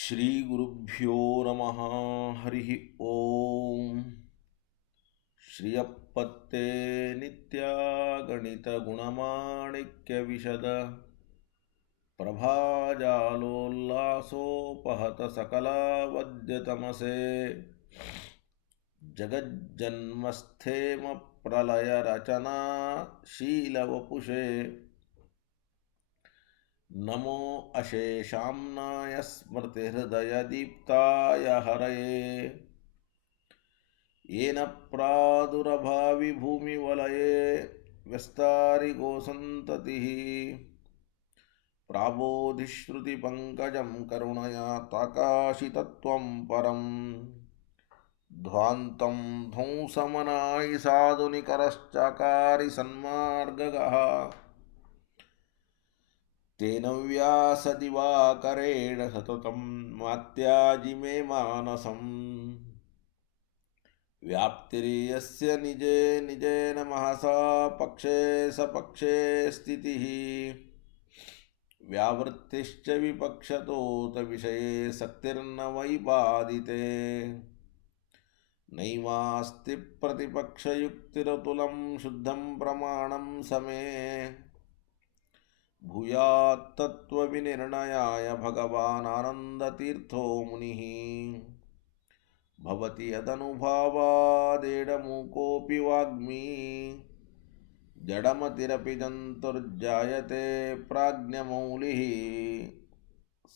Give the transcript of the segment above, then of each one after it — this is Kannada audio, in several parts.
ಶ್ರೀ ಗುರುಭ್ಯೋ ನಮಃ. ಹರಿ ಓಂ. ಶ್ರಿಯಪ್ಪತ್ತೇ ನಿತ್ಯ ಗಣಿತ ಗುಣಮಾಣಿಕ್ಯ ವಿಶದ ಪ್ರಭಾಜಾಲೋಲ್ಲಾಸೋಪಹತ ಸಕಲಾವದ್ಯತಮಸೆ ಜಗಜ್ಜನ್ಮಸ್ಥೇಮ ಪ್ರಲಯ ರಚನಾ ಶೀಲವಪುಷೆ ನಮೋ ಅಶೇಷಾಮ್ನಾಯ ಸ್ಮೃತಿಹೃದಯದೀಪ್ತಾಯ ಹರಯೇ येन प्रादुरभावि भूमिवलये व्यस्तारिगोसन्ततिः प्राबोधिश्रुतिपङ्कजं करुणया ताकाशितत्वं परं ध्वान्तं ध्वंसमनायि साधुनिकरश्चकारि सन्मार्गगः तेन व्यासदिवाकरेण सततं मात्याजि मे मानसम् व्याप्तिर्यस्य निजे निजेन महसा पक्षे सपक्षे स्थितिः व्यावृत्तिश्च विपक्षतोत विषये सक्तिर्न वैपादिते नैवास्ति प्रतिपक्षयुक्तिरतुलं शुद्धं प्रमाणं समे भूयात्तत्त्वविनिर्णयाय भगवान् आनन्दतीर्थो मुनिः भवति यदनुभावादेडमूकोऽपि वाग्मी जडमतिरपि जन्तुर्जायते प्राज्ञमौलिः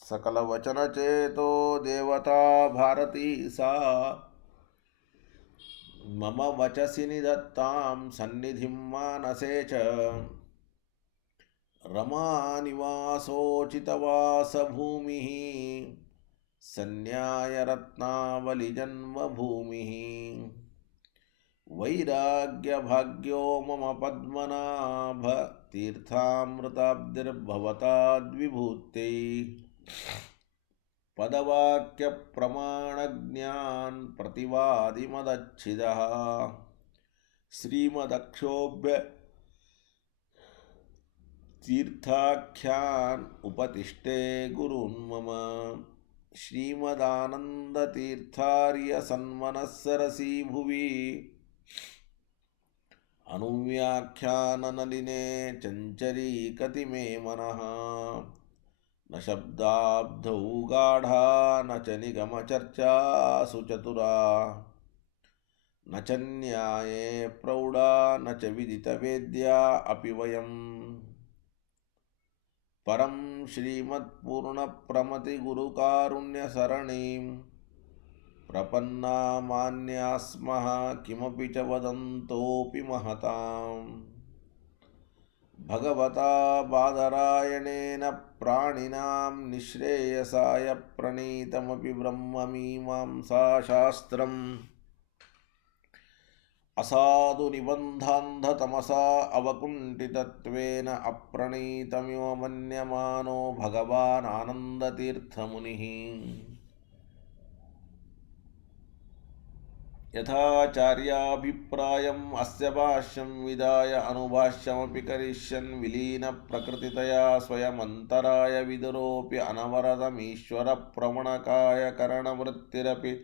सकलवचनचेतो देवता भारती सा मम वचसि निधत्तां सन्निधिं मानसे च रमानिवासोचितवासभूमिः सन्न्यायरत्नावलिजन्मभूमिः वैराग्यभाग्यो मम पद्मनाभ तीर्थामृताब्धिर्भवताद्विभूत्यै पदवाक्यप्रमाणज्ञान प्रतिवादिमदच्छिदः श्रीमदक्षोभ्य तीर्थाख्यान उपतिष्ठे गुरून्मम श्रीमदानन्दतीर्थार्य सन्मनस्सरसी भुवि अनुव्याख्याननलिने चञ्चरीकति मे मनः न शब्दाब्धौ गाढा न च निगमचर्चा सुचतुरा न च न्याये प्रौढा न च विदितवेद्या अपि वयम् परं श्रीमत्पूर्णप्रमतिगुरुकारुण्यसरणिं प्रपन्ना स्मः किमपि च वदन्तोऽपि महतां भगवता बादरायणेन प्राणिनां निःश्रेयसाय प्रणीतमपि ब्रह्ममीमांसाशास्त्रम् असाधुनिबन्धान्धतमसा अवकुण्ठितत्वेन अप्रणीतमिव मन्यमानो भगवान् आनन्दतीर्थमुनिः यथाचार्याभिप्रायम् अस्य भाष्यं विदाय अनुभाष्यमपि करिष्यन् विलीनप्रकृतितया स्वयमन्तराय विदुरोऽपि अनवरतमीश्वरप्रवणकाय करणवृत्तिरपि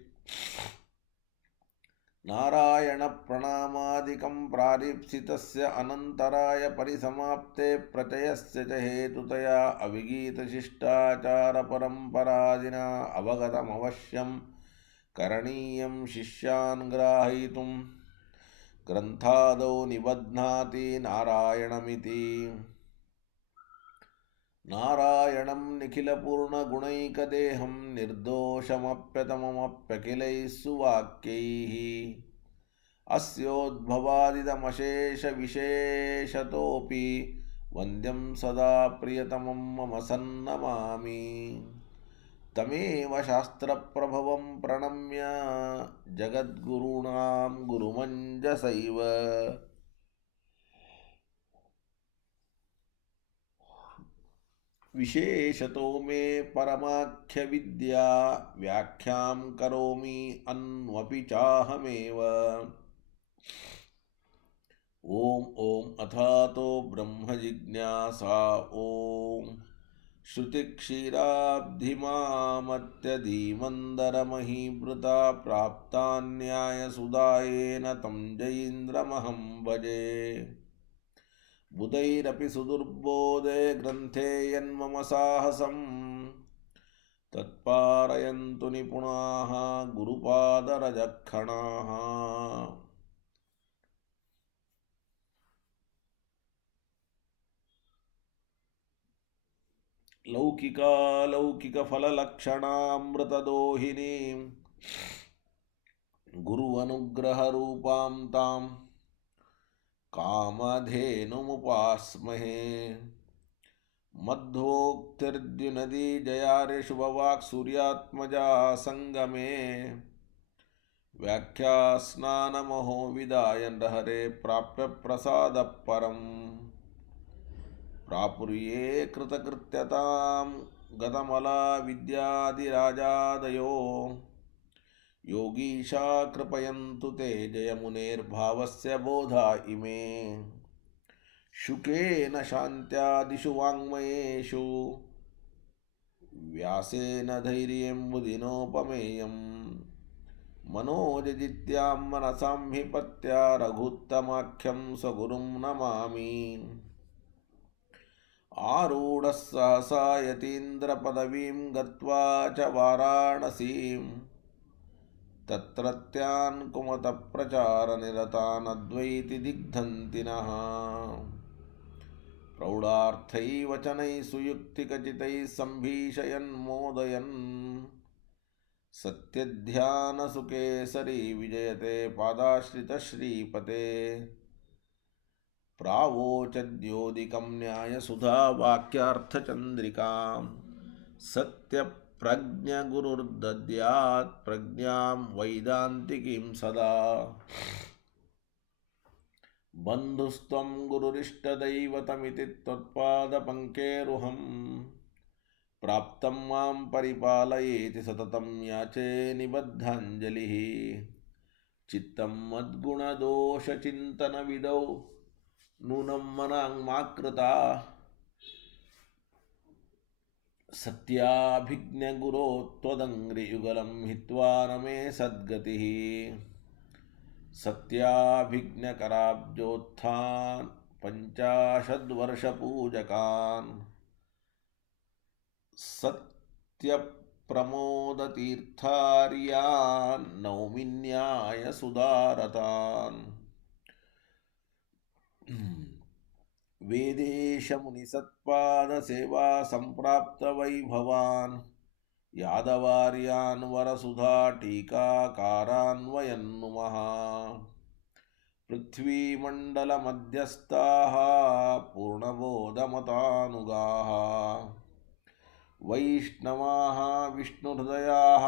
नारायणप्रणामादिकं प्रारीप्सितस्य अनन्तराय परिसमाप्ते प्रत्ययस्य च हेतुतया अविगीतशिष्टाचारपरम्परादिना अवगतमवश्यं करणीयं शिष्यान् ग्राहयितुं ग्रन्थादौ निबध्नाति नारायणमिति। नारायणं निखिलपूर्णगुणैकदेहं निर्दोषमप्यतममप्यखिलैः सुवाक्यैः अस्योद्भवादिदमशेषविशेषतोऽपि वन्द्यं सदा प्रियतमं मम सन्नमामि तमेव शास्त्रप्रभवं प्रणम्य जगद्गुरूणां गुरुमञ्जसैव विशेषतो मे परमाख्यविद्या व्याख्यां करोमि अन्वपि चाहमेव। ओम ओम अथातो ब्रह्म जिज्ञासा। ओम श्रुतिक्षीराब्धिमामत्यधीमन्दरमहीभृता प्राप्तान्यायसुधायेन तं जयीन्द्रमहं भजे बुधैरपि सुदुर्बोधे ग्रन्थे यन्मम साहसं तत्पारयन्तु निपुणाः गुरुपादरजक्षणाः लौकिकालौकिकफललक्षणामृतदोहिनीं गुरुवनुग्रहरूपां तां कामधेनुमुपास्महे मध्वोक्तिर्द्युनदी जयाऋषुभवाक् सूर्यात्मजा संगमे व्याख्यास्नानमहो विदाय नृहरे प्राप्य प्रसादः परम् प्रापुर्ये कृतकृत्यतां गतमला विद्यादिराजादयो योगीशा कृपयन्तु ते जयमुनेर्भावस्य बोधा इमे शुकेन शान्त्यादिषु वाङ्मयेषु व्यासेन धैर्येम्बुदिनोपमेयम् मनोजजित्यां मनसां हि पत्या रघुत्तमाख्यं स्वगुरुं नमामि आरूढः सहसा यतीन्द्रपदवीं गत्वा च वाराणसीं तत्रत्यान् कुमतप्रचारनिरतान् अद्वैतिदिग्धन्ति नः प्रौढार्थैः वचनैः सुयुक्तिकचितैः सम्भीषयन् मोदयन् सत्यध्यानसुकेसरी विजयते पादाश्रितश्रीपते प्रावोचद्योदिकं न्यायसुधा वाक्यार्थचन्द्रिकां सत्यप्रज्ञगुरुर्दद्यात् प्रज्ञां वैदान्तिकीं सदा बन्धुस्त्वं गुरुरिष्टदैवतमिति त्वत्पादपङ्केरुहं प्राप्तं मां परिपालयेति सततं याचे निबद्धाञ्जलिः चित्तं मद्गुणदोषचिन्तनविदौ नूनं मनाङ्माकृता सत्याभिज्ञगुरो त्वदङ्घ्रियुगलं हित्वा न मे सद्गतिः सत्याभिज्ञकराब्जोत्थान् पञ्चाशद्वर्षपूजकान् सत्यप्रमोदतीर्थार्यान् नौमिन्यायसुधारतान् वेदेशमुनिसत्पादसेवा सम्प्राप्तवैभवान् यादवार्यान् वरसुधा टीकाकारान् नुमः पृथ्वीमण्डलमध्यस्थाः पूर्णबोधमतानुगाः वैष्णवाः विष्णुहृदयाः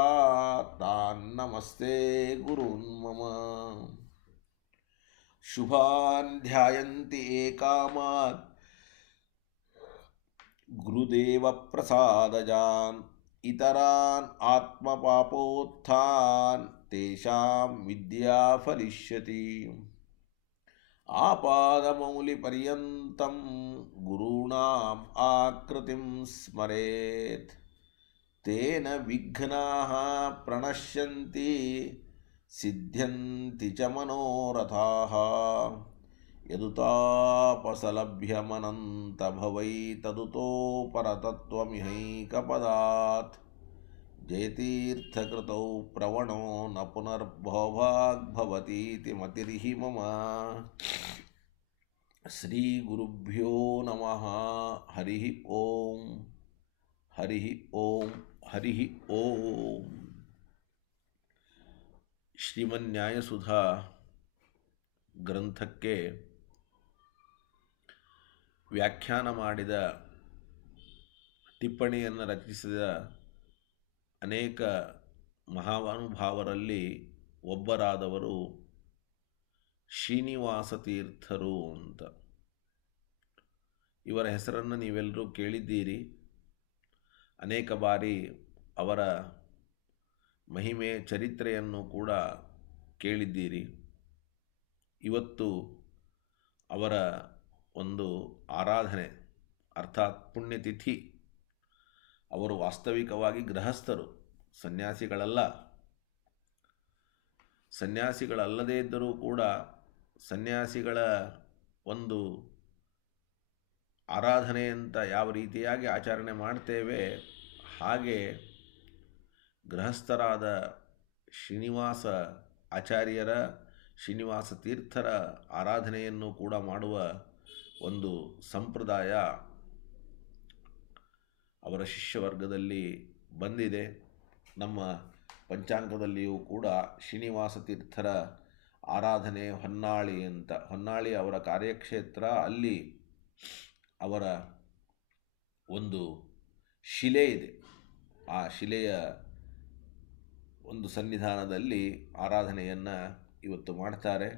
तान्नमस्ते गुरून् मम शुभान् ध्यायन्ति एकामात् गुरुदेवप्रसादजान् इतरान् आत्मपापोत्थान् तेषां विद्या फलिष्यति आपादमौलिपर्यन्तं गुरूणाम् आकृतिं स्मरेत् तेन विघ्नाः प्रणश्यन्ति सिद्ध्यन्ति च मनोरथाः यदुतापसलभ्यमनन्तभवै तदुतो परतत्त्वमिहैकपदात् जयतीर्थकृतौ प्रवणो न पुनर्भवभाग्भवतीति मतिर्हि मम श्रीगुरुभ्यो नमः हरिः ओं हरिः ओं हरिः ओं ಶ್ರೀಮನ್ಯಾಯಸುಧಾ ಗ್ರಂಥಕ್ಕೆ ವ್ಯಾಖ್ಯಾನ ಮಾಡಿದ ಟಿಪ್ಪಣಿಯನ್ನು ರಚಿಸಿದ ಅನೇಕ ಮಹಾನುಭಾವರಲ್ಲಿ ಒಬ್ಬರಾದವರು ಶ್ರೀನಿವಾಸ ತೀರ್ಥರು ಅಂತ. ಇವರ ಹೆಸರನ್ನು ನೀವೆಲ್ಲರೂ ಕೇಳಿದ್ದೀರಿ. ಅನೇಕ ಬಾರಿ ಅವರ ಮಹಿಮೆ ಚರಿತ್ರೆಯನ್ನು ಕೂಡ ಕೇಳಿದ್ದೀರಿ. ಇವತ್ತು ಅವರ ಒಂದು ಆರಾಧನೆ ಅರ್ಥಾತ್ ಪುಣ್ಯತಿಥಿ ಅವರು ವಾಸ್ತವಿಕವಾಗಿ ಗೃಹಸ್ಥರು, ಸನ್ಯಾಸಿಗಳಲ್ಲ. ಸನ್ಯಾಸಿಗಳಲ್ಲದೇ ಇದ್ದರೂ ಕೂಡ ಸನ್ಯಾಸಿಗಳ ಒಂದು ಆರಾಧನೆ ಅಂತ ಯಾವ ರೀತಿಯಾಗಿ ಆಚರಣೆ ಮಾಡ್ತೇವೆ ಹಾಗೆ ಗೃಹಸ್ಥರಾದ ಶ್ರೀನಿವಾಸ ಆಚಾರ್ಯರ, ಶ್ರೀನಿವಾಸ ತೀರ್ಥರ ಆರಾಧನೆಯನ್ನು ಕೂಡ ಮಾಡುವ ಒಂದು ಸಂಪ್ರದಾಯ ಅವರ ಶಿಷ್ಯವರ್ಗದಲ್ಲಿ ಬಂದಿದೆ. ನಮ್ಮ ಪಂಚಾಂಗದಲ್ಲಿಯೂ ಕೂಡ ಶ್ರೀನಿವಾಸ ತೀರ್ಥರ ಆರಾಧನೆ ಹೊನ್ನಾಳಿ ಅಂತ, ಹೊನ್ನಾಳಿ ಅವರ ಕಾರ್ಯಕ್ಷೇತ್ರ, ಅಲ್ಲಿ ಅವರ ಒಂದು ಶಿಲೆ ಇದೆ. ಆ ಶಿಲೆಯ ಒಂದು ಸನ್ನಿಧಾನದಲ್ಲಿ ಆರಾಧನೆಯನ್ನು ಇವತ್ತು ಮಾಡ್ತಾರೆ.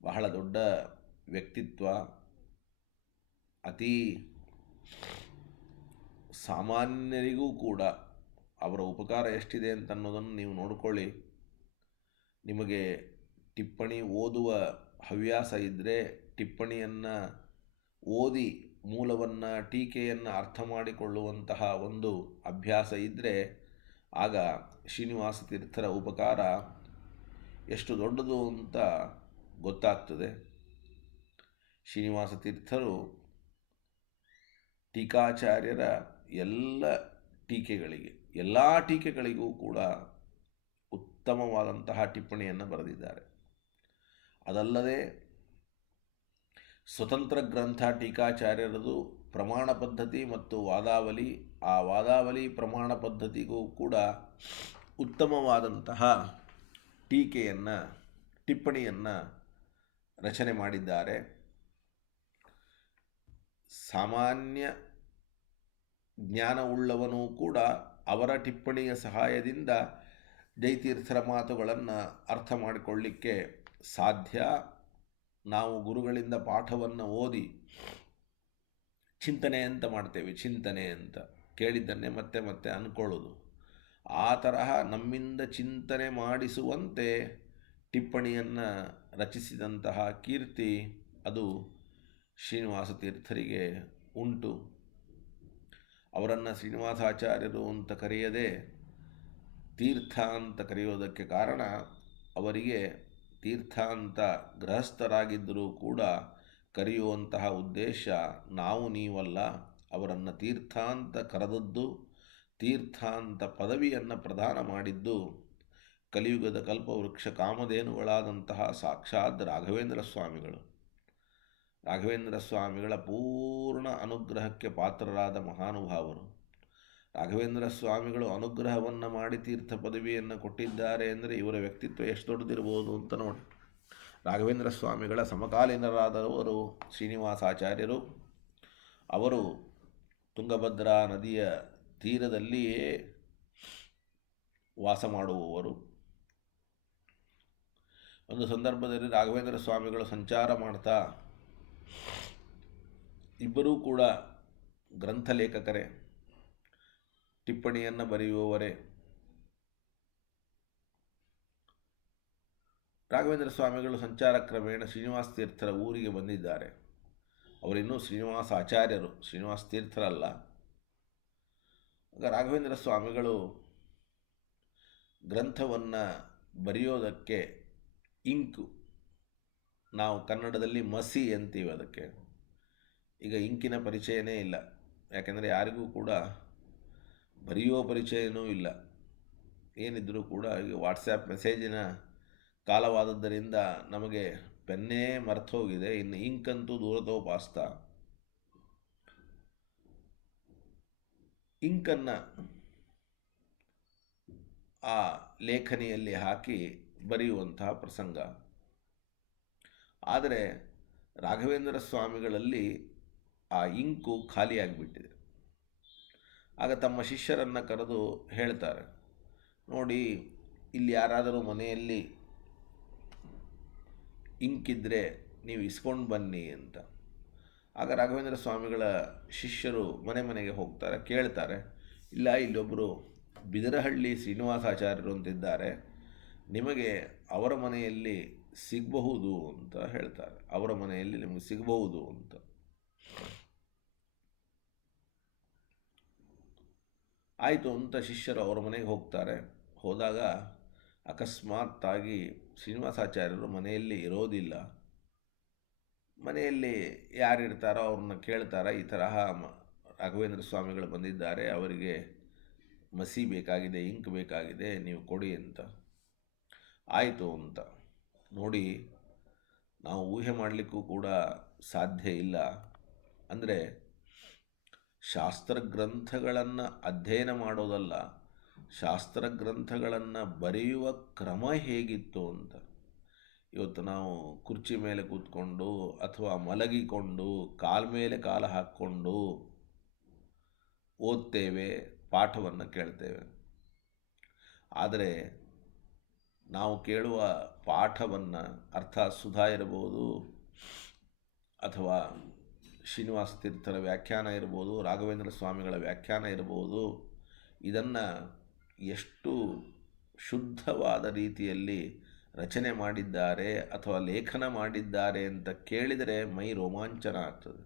ಬಹಳ ದೊಡ್ಡ ವ್ಯಕ್ತಿತ್ವ, ಅತೀ ಸಾಮಾನ್ಯರಿಗೂ ಕೂಡ ಅವರ ಉಪಕಾರ ಎಷ್ಟಿದೆ ಅಂತ ಅನ್ನೋದನ್ನು ನೀವು ನೋಡಿಕೊಳ್ಳಿ. ನಿಮಗೆ ಟಿಪ್ಪಣಿ ಓದುವ ಹವ್ಯಾಸ ಇದ್ದರೆ, ಟಿಪ್ಪಣಿಯನ್ನು ಓದಿ ಮೂಲವನ್ನು, ಟೀಕೆಯನ್ನು ಅರ್ಥ ಮಾಡಿಕೊಳ್ಳುವಂತಹ ಒಂದು ಅಭ್ಯಾಸ ಇದ್ದರೆ ಆಗ ಶ್ರೀನಿವಾಸ ತೀರ್ಥರ ಉಪಕಾರ ಎಷ್ಟು ದೊಡ್ಡದು ಅಂತ ಗೊತ್ತಾಗ್ತದೆ. ಶ್ರೀನಿವಾಸ ತೀರ್ಥರು ಟೀಕಾಚಾರ್ಯರ ಎಲ್ಲ ಟೀಕೆಗಳಿಗೂ ಕೂಡ ಉತ್ತಮವಾದಂತಹ ಟಿಪ್ಪಣಿಯನ್ನು ಬರೆದಿದ್ದಾರೆ. ಅದಲ್ಲದೆ ಸ್ವತಂತ್ರ ಗ್ರಂಥ ಟೀಕಾಚಾರ್ಯರದು ಪ್ರಮಾಣ ಪದ್ಧತಿ ಮತ್ತು ವಾದಾವಲಿ. ಆ ವಾದಾವಲಿ ಪ್ರಮಾಣ ಪದ್ಧತಿಗೂ ಕೂಡ ಉತ್ತಮವಾದಂತಹ ಟಿಪ್ಪಣಿಯನ್ನು ರಚನೆ ಮಾಡಿದ್ದಾರೆ. ಸಾಮಾನ್ಯ ಜ್ಞಾನವುಳ್ಳವನೂ ಕೂಡ ಅವರ ಟಿಪ್ಪಣಿಯ ಸಹಾಯದಿಂದ ಜಯತೀರ್ಥರ ಮಾತುಗಳನ್ನು ಅರ್ಥ ಮಾಡಿಕೊಳ್ಳಿಕ್ಕೆ ಸಾಧ್ಯ. ನಾವು ಗುರುಗಳಿಂದ ಪಾಠವನ್ನು ಓದಿ ಚಿಂತನೆ ಅಂತ ಮಾಡ್ತೇವೆ, ಚಿಂತನೆ ಅಂತ ಕೇಳಿದ್ದನ್ನೇ ಮತ್ತೆ ಮತ್ತೆ ಅಂದ್ಕೊಳ್ಳೋದು. ಆ ತರಹ ನಮ್ಮಿಂದ ಚಿಂತನೆ ಮಾಡಿಸುವಂತೆ ಟಿಪ್ಪಣಿಯನ್ನು ರಚಿಸಿದಂತಹ ಕೀರ್ತಿ ಅದು ಶ್ರೀನಿವಾಸ ತೀರ್ಥರಿಗೆ ಉಂಟು. ಅವರನ್ನು ಶ್ರೀನಿವಾಸಾಚಾರ್ಯರು ಅಂತ ಕರೆಯದೆ ತೀರ್ಥ ಅಂತ ಕರೆಯೋದಕ್ಕೆ ಕಾರಣ, ಅವರಿಗೆ ತೀರ್ಥ ಅಂತ ಗೃಹಸ್ಥರಾಗಿದ್ದರೂ ಕೂಡ ಕರೆಯುವಂತಹ ಉದ್ದೇಶ ನಾವು ನೀವಲ್ಲ. ಅವರನ್ನು ತೀರ್ಥ ಅಂತ ಕರೆದದ್ದು, ತೀರ್ಥ ಅಂತ ಪದವಿಯನ್ನು ಪ್ರದಾನ ಮಾಡಿದ್ದು ಕಲಿಯುಗದ ಕಲ್ಪವೃಕ್ಷ ಕಾಮಧೇನುಗಳಾದಂತಹ ಸಾಕ್ಷಾತ್ ರಾಘವೇಂದ್ರ ಸ್ವಾಮಿಗಳು. ರಾಘವೇಂದ್ರ ಸ್ವಾಮಿಗಳ ಪೂರ್ಣ ಅನುಗ್ರಹಕ್ಕೆ ಪಾತ್ರರಾದ ಮಹಾನುಭಾವರು. ರಾಘವೇಂದ್ರ ಸ್ವಾಮಿಗಳು ಅನುಗ್ರಹವನ್ನು ಮಾಡಿ ತೀರ್ಥ ಪದವಿಯನ್ನು ಕೊಟ್ಟಿದ್ದಾರೆ ಅಂದರೆ ಇವರ ವ್ಯಕ್ತಿತ್ವ ಎಷ್ಟು ದೊಡ್ಡದಿರ್ಬೋದು ಅಂತ ನೋಡಿ. ರಾಘವೇಂದ್ರ ಸ್ವಾಮಿಗಳ ಸಮಕಾಲೀನರಾದವರು ಶ್ರೀನಿವಾಸಾಚಾರ್ಯರು. ಅವರು ತುಂಗಭದ್ರಾ ನದಿಯ ತೀರದಲ್ಲಿಯೇ ವಾಸ ಮಾಡುವವರು. ಒಂದು ಸಂದರ್ಭದಲ್ಲಿ ರಾಘವೇಂದ್ರ ಸ್ವಾಮಿಗಳು ಸಂಚಾರ ಮಾಡ್ತಾ, ಇಬ್ಬರೂ ಕೂಡ ಗ್ರಂಥ ಲೇಖಕರೇ, ಟಿಪ್ಪಣಿಯನ್ನು ಬರೆಯುವವರೇ. ರಾಘವೇಂದ್ರ ಸ್ವಾಮಿಗಳು ಸಂಚಾರ ಕ್ರಮೇಣ ಶ್ರೀನಿವಾಸ ತೀರ್ಥರ ಊರಿಗೆ ಬಂದಿದ್ದಾರೆ. ಅವರಿನ್ನೂ ಶ್ರೀನಿವಾಸ ಆಚಾರ್ಯರು, ಶ್ರೀನಿವಾಸ ತೀರ್ಥರಲ್ಲ. ಆಗ ರಾಘವೇಂದ್ರ ಸ್ವಾಮಿಗಳು ಗ್ರಂಥವನ್ನು ಬರೆಯೋದಕ್ಕೆ ಇಂಕು, ನಾವು ಕನ್ನಡದಲ್ಲಿ ಮಸಿ ಅಂತೀವಿ ಅದಕ್ಕೆ. ಈಗ ಇಂಕಿನ ಪರಿಚಯನೇ ಇಲ್ಲ, ಯಾಕೆಂದರೆ ಯಾರಿಗೂ ಕೂಡ ಬರೆಯುವ ಪರಿಚಯನೂ ಇಲ್ಲ. ಏನಿದ್ರೂ ಕೂಡ ಈಗ ವಾಟ್ಸ್ಯಾಪ್ ಮೆಸೇಜಿನ ಕಾಲವಾದದ್ದರಿಂದ ನಮಗೆ ಪೆನ್ನೇ ಮರ್ತೋಗಿದೆ, ಇನ್ನು ಇಂಕಂತೂ ದೂರತೋಪಾಸ್ತ. ಇಂಕನ್ನು ಆ ಲೇಖನಿಯಲ್ಲಿ ಹಾಕಿ ಬರೆಯುವಂತಹ ಪ್ರಸಂಗ. ಆದರೆ ರಾಘವೇಂದ್ರ ಸ್ವಾಮಿಗಳಲ್ಲಿ ಆ ಇಂಕು ಖಾಲಿಯಾಗಿಬಿಟ್ಟಿದೆ. ಆಗ ತಮ್ಮ ಶಿಷ್ಯರನ್ನು ಕರೆದು ಹೇಳ್ತಾರೆ, ನೋಡಿ ಇಲ್ಲಿ ಯಾರಾದರೂ ಮನೆಯಲ್ಲಿ ಇಂಕಿದ್ರೆ ನೀವು ಇಸ್ಕೊಂಡು ಬನ್ನಿ ಅಂತ. ಆಗ ರಾಘವೇಂದ್ರ ಸ್ವಾಮಿಗಳ ಶಿಷ್ಯರು ಮನೆ ಮನೆಗೆ ಹೋಗ್ತಾರೆ, ಕೇಳ್ತಾರೆ, ಇಲ್ಲ ಇಲ್ಲೊಬ್ಬರು ಬಿದರಹಳ್ಳಿ ಶ್ರೀನಿವಾಸಾಚಾರ್ಯರು ಅಂತಿದ್ದಾರೆ, ನಿಮಗೆ ಅವರ ಮನೆಯಲ್ಲಿ ಸಿಗಬಹುದು ಅಂತ ಹೇಳ್ತಾರೆ. ಅವರ ಮನೆಯಲ್ಲಿ ನಿಮಗೆ ಸಿಗಬಹುದು ಅಂತ. ಆಯಿತು ಅಂತ ಶಿಷ್ಯರು ಅವರ ಮನೆಗೆ ಹೋಗ್ತಾರೆ. ಹೋದಾಗ ಅಕಸ್ಮಾತ್ತಾಗಿ ಶ್ರೀನಿವಾಸಾಚಾರ್ಯರು ಮನೆಯಲ್ಲಿ ಇರೋದಿಲ್ಲ. ಮನೆಯಲ್ಲಿ ಯಾರಿರ್ತಾರೋ ಅವ್ರನ್ನ ಕೇಳ್ತಾರೆ, ಈ ತರಹ ರಾಘವೇಂದ್ರ ಸ್ವಾಮಿಗಳು ಬಂದಿದ್ದಾರೆ, ಅವರಿಗೆ ಮಸಿ ಬೇಕಾಗಿದೆ, ಇಂಕ್ ಬೇಕಾಗಿದೆ, ನೀವು ಕೊಡಿ ಅಂತ. ಆಯಿತು ಅಂತ ನೋಡಿ, ನಾವು ಊಹೆ ಮಾಡಲಿಕ್ಕೂ ಕೂಡ ಸಾಧ್ಯ ಇಲ್ಲ. ಅಂದರೆ ಶಾಸ್ತ್ರಗ್ರಂಥಗಳನ್ನು ಅಧ್ಯಯನ ಮಾಡೋದಲ್ಲ, ಶಾಸ್ತ್ರಗ್ರಂಥಗಳನ್ನು ಬರೆಯುವ ಕ್ರಮ ಹೇಗಿತ್ತು ಅಂತ. ಇವತ್ತು ನಾವು ಕುರ್ಚಿ ಮೇಲೆ ಕೂತ್ಕೊಂಡು ಅಥವಾ ಮಲಗಿಕೊಂಡು ಕಾಲ ಮೇಲೆ ಕಾಲ ಹಾಕ್ಕೊಂಡು ಓದ್ತೇವೆ, ಪಾಠವನ್ನು ಕೇಳ್ತೇವೆ. ಆದರೆ ನಾವು ಕೇಳುವ ಪಾಠವನ್ನು, ಅರ್ಥಾತ್ ಸುಧಾ ಇರಬಹುದು ಅಥವಾ ಶ್ರೀನಿವಾಸ ತೀರ್ಥರ ವ್ಯಾಖ್ಯಾನ ಇರ್ಬೋದು, ರಾಘವೇಂದ್ರ ಸ್ವಾಮಿಗಳ ವ್ಯಾಖ್ಯಾನ ಇರ್ಬೋದು, ಇದನ್ನು ಎಷ್ಟು ಶುದ್ಧವಾದ ರೀತಿಯಲ್ಲಿ ರಚನೆ ಮಾಡಿದ್ದಾರೆ ಅಥವಾ ಲೇಖನ ಮಾಡಿದ್ದಾರೆ ಅಂತ ಕೇಳಿದರೆ ಮೈ ರೋಮಾಂಚನ ಆಗ್ತದೆ.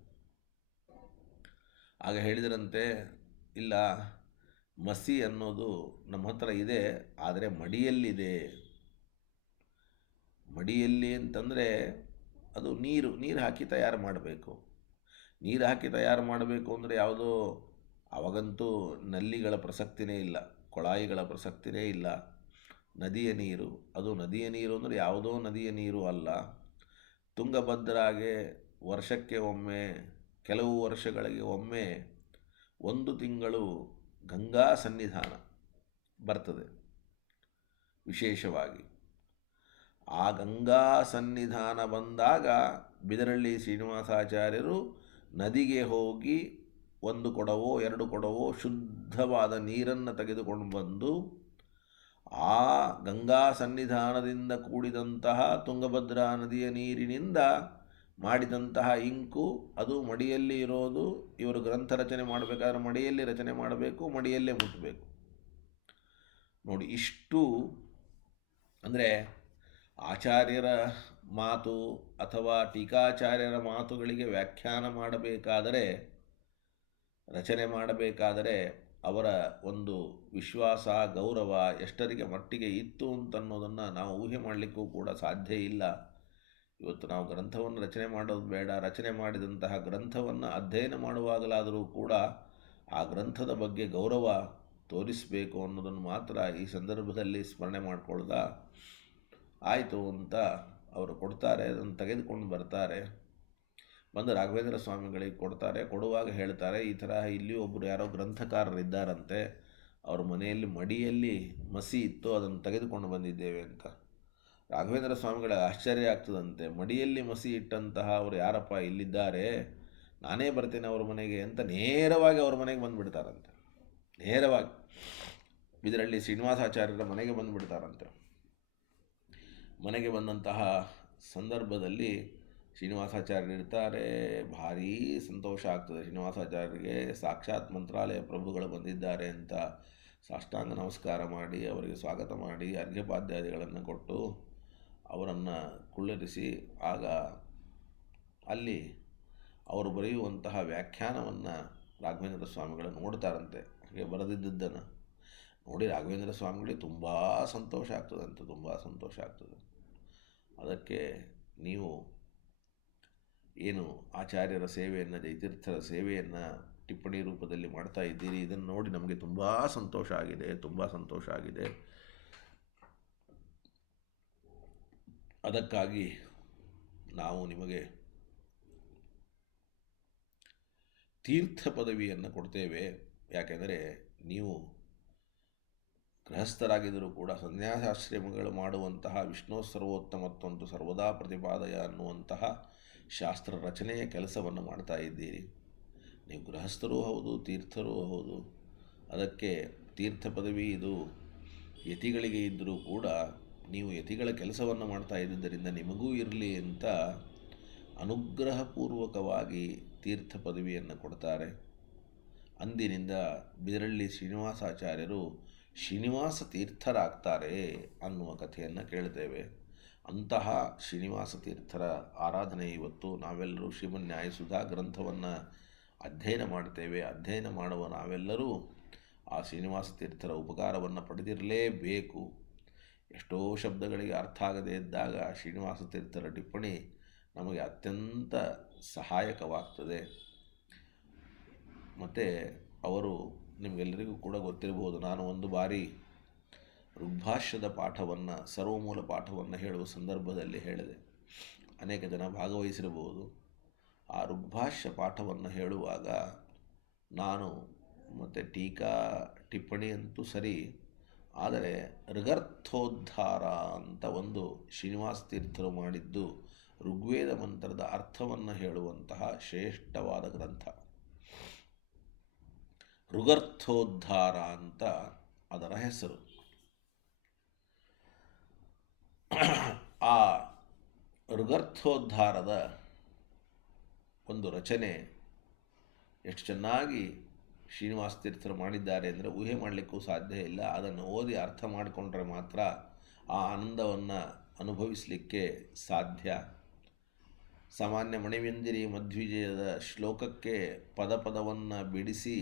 ಆಗ ಹೇಳಿದರಂತೆ, ಇಲ್ಲ, ಮಸಿ ಅನ್ನೋದು ನಮ್ಮ ಹತ್ರ ಇದೆ, ಆದರೆ ಮಡಿಯಲ್ಲಿದೆ. ಮಡಿಯಲ್ಲಿ ಅಂತಂದರೆ ಅದು ನೀರು ಹಾಕಿ ತಯಾರು ಮಾಡಬೇಕು. ನೀರು ಹಾಕಿ ತಯಾರು ಮಾಡಬೇಕು ಅಂದರೆ ಯಾವುದೋ, ಅವಾಗಂತೂ ನಲ್ಲಿಗಳ ಪ್ರಸಕ್ತಿನೇ ಇಲ್ಲ, ಕೊಳಾಯಿಗಳ ಪ್ರಸಕ್ತಿನೇ ಇಲ್ಲ. ನದಿಯ ನೀರು, ಅದು ನದಿಯ ನೀರು ಅಂದರೆ ಯಾವುದೋ ನದಿಯ ನೀರು ಅಲ್ಲ. ತುಂಗಭದ್ರಾಗೆ ವರ್ಷಕ್ಕೆ ಒಮ್ಮೆ, ಕೆಲವು ವರ್ಷಗಳಿಗೆ ಒಮ್ಮೆ 1 ತಿಂಗಳು ಗಂಗಾ ಸನ್ನಿಧಾನ ಬರ್ತದೆ ವಿಶೇಷವಾಗಿ. ಆ ಗಂಗಾ ಸನ್ನಿಧಾನ ಬಂದಾಗ ಬಿದರಳ್ಳಿ ಶ್ರೀನಿವಾಸಾಚಾರ್ಯರು ನದಿಗೆ ಹೋಗಿ 1 ಕೊಡವೋ 2 ಕೊಡವೋ ಶುದ್ಧವಾದ ನೀರನ್ನು ತೆಗೆದುಕೊಂಡು ಬಂದು ಆ ಗಂಗಾ ಸನ್ನಿಧಾನದಿಂದ ಕೂಡಿದಂತಹ ತುಂಗಭದ್ರಾ ನದಿಯ ನೀರಿನಿಂದ ಮಾಡಿದಂತಹ ಇಂಕು, ಅದು ಮಡಿಯಲ್ಲಿ ಇರೋದು. ಇವರು ಗ್ರಂಥ ರಚನೆ ಮಾಡಬೇಕಾದ್ರೆ ಮಡಿಯಲ್ಲಿ ರಚನೆ ಮಾಡಬೇಕು, ಮಡಿಯಲ್ಲೇ ಮುಟ್ಟಬೇಕು. ನೋಡಿ, ಇಷ್ಟು ಅಂದರೆ ಆಚಾರ್ಯರ ಮಾತು ಅಥವಾ ಟೀಕಾಚಾರ್ಯರ ಮಾತುಗಳಿಗೆ ವ್ಯಾಖ್ಯಾನ ಮಾಡಬೇಕಾದರೆ, ರಚನೆ ಮಾಡಬೇಕಾದರೆ ಅವರ ಒಂದು ವಿಶ್ವಾಸ, ಗೌರವ ಎಷ್ಟರಿಗೆ ಮಟ್ಟಿಗೆ ಇತ್ತು ಅಂತನ್ನೋದನ್ನು ನಾವು ಊಹೆ ಮಾಡಲಿಕ್ಕೂ ಕೂಡ ಸಾಧ್ಯ ಇಲ್ಲ. ಇವತ್ತು ನಾವು ಗ್ರಂಥವನ್ನು ರಚನೆ ಮಾಡೋದು ಬೇಡ, ರಚನೆ ಮಾಡಿದಂತಹ ಗ್ರಂಥವನ್ನು ಅಧ್ಯಯನ ಮಾಡುವಾಗಲಾದರೂ ಕೂಡ ಆ ಗ್ರಂಥದ ಬಗ್ಗೆ ಗೌರವ ತೋರಿಸಬೇಕು ಅನ್ನೋದನ್ನು ಮಾತ್ರ ಈ ಸಂದರ್ಭದಲ್ಲಿ ಸ್ಮರಣೆ ಮಾಡಿಕೊಳ್ದ. ಆಯಿತು ಅಂತ ಅವರು ಕೊಡ್ತಾರೆ. ಅದನ್ನು ತೆಗೆದುಕೊಂಡು ಬರ್ತಾರೆ. ಬಂದು ರಾಘವೇಂದ್ರ ಸ್ವಾಮಿಗಳಿಗೆ ಕೊಡ್ತಾರೆ. ಕೊಡುವಾಗ ಹೇಳ್ತಾರೆ, ಈ ಥರ ಇಲ್ಲಿ ಒಬ್ಬರು ಯಾರೋ ಗ್ರಂಥಕಾರರಿದ್ದಾರಂತೆ, ಅವ್ರ ಮನೆಯಲ್ಲಿ ಮಡಿಯಲ್ಲಿ ಮಸಿ ಇತ್ತು, ಅದನ್ನು ತೆಗೆದುಕೊಂಡು ಬಂದಿದ್ದೇವೆ ಅಂತ. ರಾಘವೇಂದ್ರ ಸ್ವಾಮಿಗಳ ಆಶ್ಚರ್ಯ ಆಗ್ತದಂತೆ. ಮಡಿಯಲ್ಲಿ ಮಸಿ ಇಟ್ಟಂತಹ ಅವರು ಯಾರಪ್ಪ ಇಲ್ಲಿದ್ದಾರೆ, ನಾನೇ ಬರ್ತೇನೆ ಅವ್ರ ಮನೆಗೆ ಅಂತ ನೇರವಾಗಿ ಅವ್ರ ಮನೆಗೆ ಬಂದುಬಿಡ್ತಾರಂತೆ. ನೇರವಾಗಿ ಇದರಲ್ಲಿ ಶ್ರೀನಿವಾಸಾಚಾರ್ಯರ ಮನೆಗೆ ಬಂದುಬಿಡ್ತಾರಂತೆ. ಮನೆಗೆ ಬಂದಂತಹ ಸಂದರ್ಭದಲ್ಲಿ ಶ್ರೀನಿವಾಸಾಚಾರ್ಯರು ಇರ್ತಾರೆ. ಭಾರೀ ಸಂತೋಷ ಆಗ್ತದೆ ಶ್ರೀನಿವಾಸಾಚಾರ್ಯರಿಗೆ. ಸಾಕ್ಷಾತ್ ಮಂತ್ರಾಲಯ ಪ್ರಭುಗಳು ಬಂದಿದ್ದಾರೆ ಅಂತ ಸಾಷ್ಟಾಂಗ ನಮಸ್ಕಾರ ಮಾಡಿ ಅವರಿಗೆ ಸ್ವಾಗತ ಮಾಡಿ ಅರ್ಘ್ಯಪಾದ್ಯಾದಿಗಳನ್ನು ಕೊಟ್ಟು ಅವರನ್ನು ಕುಳ್ಳಿರಿಸಿ, ಆಗ ಅಲ್ಲಿ ಅವರು ಬರೆಯುವಂತಹ ವ್ಯಾಖ್ಯಾನವನ್ನು ರಾಘವೇಂದ್ರ ಸ್ವಾಮಿಗಳು ನೋಡ್ತಾರಂತೆ. ಹಾಗೆ ಬರೆದಿದ್ದನ್ನು ನೋಡಿ ರಾಘವೇಂದ್ರ ಸ್ವಾಮಿಗಳಿಗೆ ತುಂಬ ಸಂತೋಷ ಆಗ್ತದಂತೆ, ತುಂಬ ಸಂತೋಷ ಆಗ್ತದೆ. ಅದಕ್ಕೆ ನೀವು ಏನು ಆಚಾರ್ಯರ ಸೇವೆಯನ್ನು, ಜಯತೀರ್ಥರ ಸೇವೆಯನ್ನು ಟಿಪ್ಪಣಿ ರೂಪದಲ್ಲಿ ಮಾಡ್ತಾ ಇದ್ದೀರಿ, ಇದನ್ನು ನೋಡಿ ನಮಗೆ ತುಂಬ ಸಂತೋಷ ಆಗಿದೆ, ತುಂಬ ಸಂತೋಷ ಆಗಿದೆ. ಅದಕ್ಕಾಗಿ ನಾವು ನಿಮಗೆ ತೀರ್ಥ ಪದವಿಯನ್ನು ಕೊಡ್ತೇವೆ. ಯಾಕೆಂದರೆ ನೀವು ಗೃಹಸ್ಥರಾಗಿದ್ದರೂ ಕೂಡ ಸನ್ಯಾಸಾಶ್ರಮಗಳು ಮಾಡುವಂತಹ ವಿಷ್ಣು ಸರ್ವೋತ್ತಮತ್ವಂತು ಸರ್ವದಾ ಪ್ರತಿಪಾದಯ ಅನ್ನುವಂತಹ ಶಾಸ್ತ್ರ ರಚನೆಯ ಕೆಲಸವನ್ನು ಮಾಡ್ತಾ ಇದ್ದೀರಿ. ನೀವು ಗೃಹಸ್ಥರೂ ಹೌದು, ತೀರ್ಥರೂ ಹೌದು. ಅದಕ್ಕೆ ತೀರ್ಥ ಪದವಿ ಇದು ಯತಿಗಳಿಗೆ ಇದ್ದರೂ ಕೂಡ ನೀವು ಯತಿಗಳ ಕೆಲಸವನ್ನು ಮಾಡ್ತಾ ಇದ್ದುದರಿಂದ ನಿಮಗೂ ಇರಲಿ ಅಂತ ಅನುಗ್ರಹಪೂರ್ವಕವಾಗಿ ತೀರ್ಥ ಪದವಿಯನ್ನು ಕೊಡ್ತಾರೆ. ಅಂದಿನಿಂದ ಬಿದರಳ್ಳಿ ಶ್ರೀನಿವಾಸಾಚಾರ್ಯರು ಶ್ರೀನಿವಾಸ ತೀರ್ಥರಾಗ್ತಾರೆ ಅನ್ನುವ ಕಥೆಯನ್ನು ಕೇಳ್ತೇವೆ. ಅಂತಹ ಶ್ರೀನಿವಾಸ ತೀರ್ಥರ ಆರಾಧನೆ ಇವತ್ತು ನಾವೆಲ್ಲರೂ ಶ್ರೀಮನ್ಯಾಯಸುಧಾ ಗ್ರಂಥವನ್ನು ಅಧ್ಯಯನ ಮಾಡ್ತೇವೆ. ಅಧ್ಯಯನ ಮಾಡುವ ನಾವೆಲ್ಲರೂ ಆ ಶ್ರೀನಿವಾಸ ತೀರ್ಥರ ಉಪಕಾರವನ್ನು ಪಡೆದಿರಲೇಬೇಕು. ಎಷ್ಟೋ ಶಬ್ದಗಳಿಗೆ ಅರ್ಥ ಆಗದೇ ಇದ್ದಾಗ ಶ್ರೀನಿವಾಸ ತೀರ್ಥರ ಟಿಪ್ಪಣಿ ನಮಗೆ ಅತ್ಯಂತ ಸಹಾಯಕವಾಗ್ತದೆ. ಮತ್ತು ಅವರು ನಿಮಗೆಲ್ಲರಿಗೂ ಕೂಡ ಗೊತ್ತಿರಬಹುದು, ನಾನು ಒಂದು ಬಾರಿ ಋಗ್ಭಾಷ್ಯದ ಪಾಠವನ್ನು, ಸರ್ವಮೂಲ ಪಾಠವನ್ನು ಹೇಳುವ ಸಂದರ್ಭದಲ್ಲಿ ಹೇಳಿದೆ. ಅನೇಕ ಜನ ಭಾಗವಹಿಸಿರಬಹುದು. ಆ ಋಗ್ಭಾಷ್ಯ ಪಾಠವನ್ನು ಹೇಳುವಾಗ ನಾನು ಮತ್ತು ಟೀಕಾ ಟಿಪ್ಪಣಿ ಅಂತೂ ಸರಿ, ಆದರೆ ಋಗರ್ಥೋದ್ಧಾರ ಅಂತ ಒಂದು ಶ್ರೀನಿವಾಸ ತೀರ್ಥರು ಮಾಡಿದ್ದು ಋಗ್ವೇದ ಮಂತ್ರದ ಅರ್ಥವನ್ನು ಹೇಳುವಂತಹ ಶ್ರೇಷ್ಠವಾದ ಗ್ರಂಥ. ಋಗರ್ಥೋದ್ಧಾರ ಅಂತ ಅದರ ಹೆಸರು. ಆ ಋಗರ್ಥೋದ್ಧಾರದ ಒಂದು ರಚನೆ ಎಷ್ಟು ಚೆನ್ನಾಗಿ ಶ್ರೀನಿವಾಸ ತೀರ್ಥರು ಮಾಡಿದ್ದಾರೆ ಅಂದರೆ ಊಹೆ ಮಾಡಲಿಕ್ಕೂ ಸಾಧ್ಯ ಇಲ್ಲ. ಅದನ್ನು ಓದಿ ಅರ್ಥ ಮಾಡಿಕೊಂಡ್ರೆ ಮಾತ್ರ ಆ ಆನಂದವನ್ನು ಅನುಭವಿಸಲಿಕ್ಕೆ ಸಾಧ್ಯ. ಸಾಮಾನ್ಯ ಮಣಿವಂದಿರಿ ಮಧ್ವಿಜಯದ ಶ್ಲೋಕಕ್ಕೆ ಪದವನ್ನು ಬಿಡಿಸಿ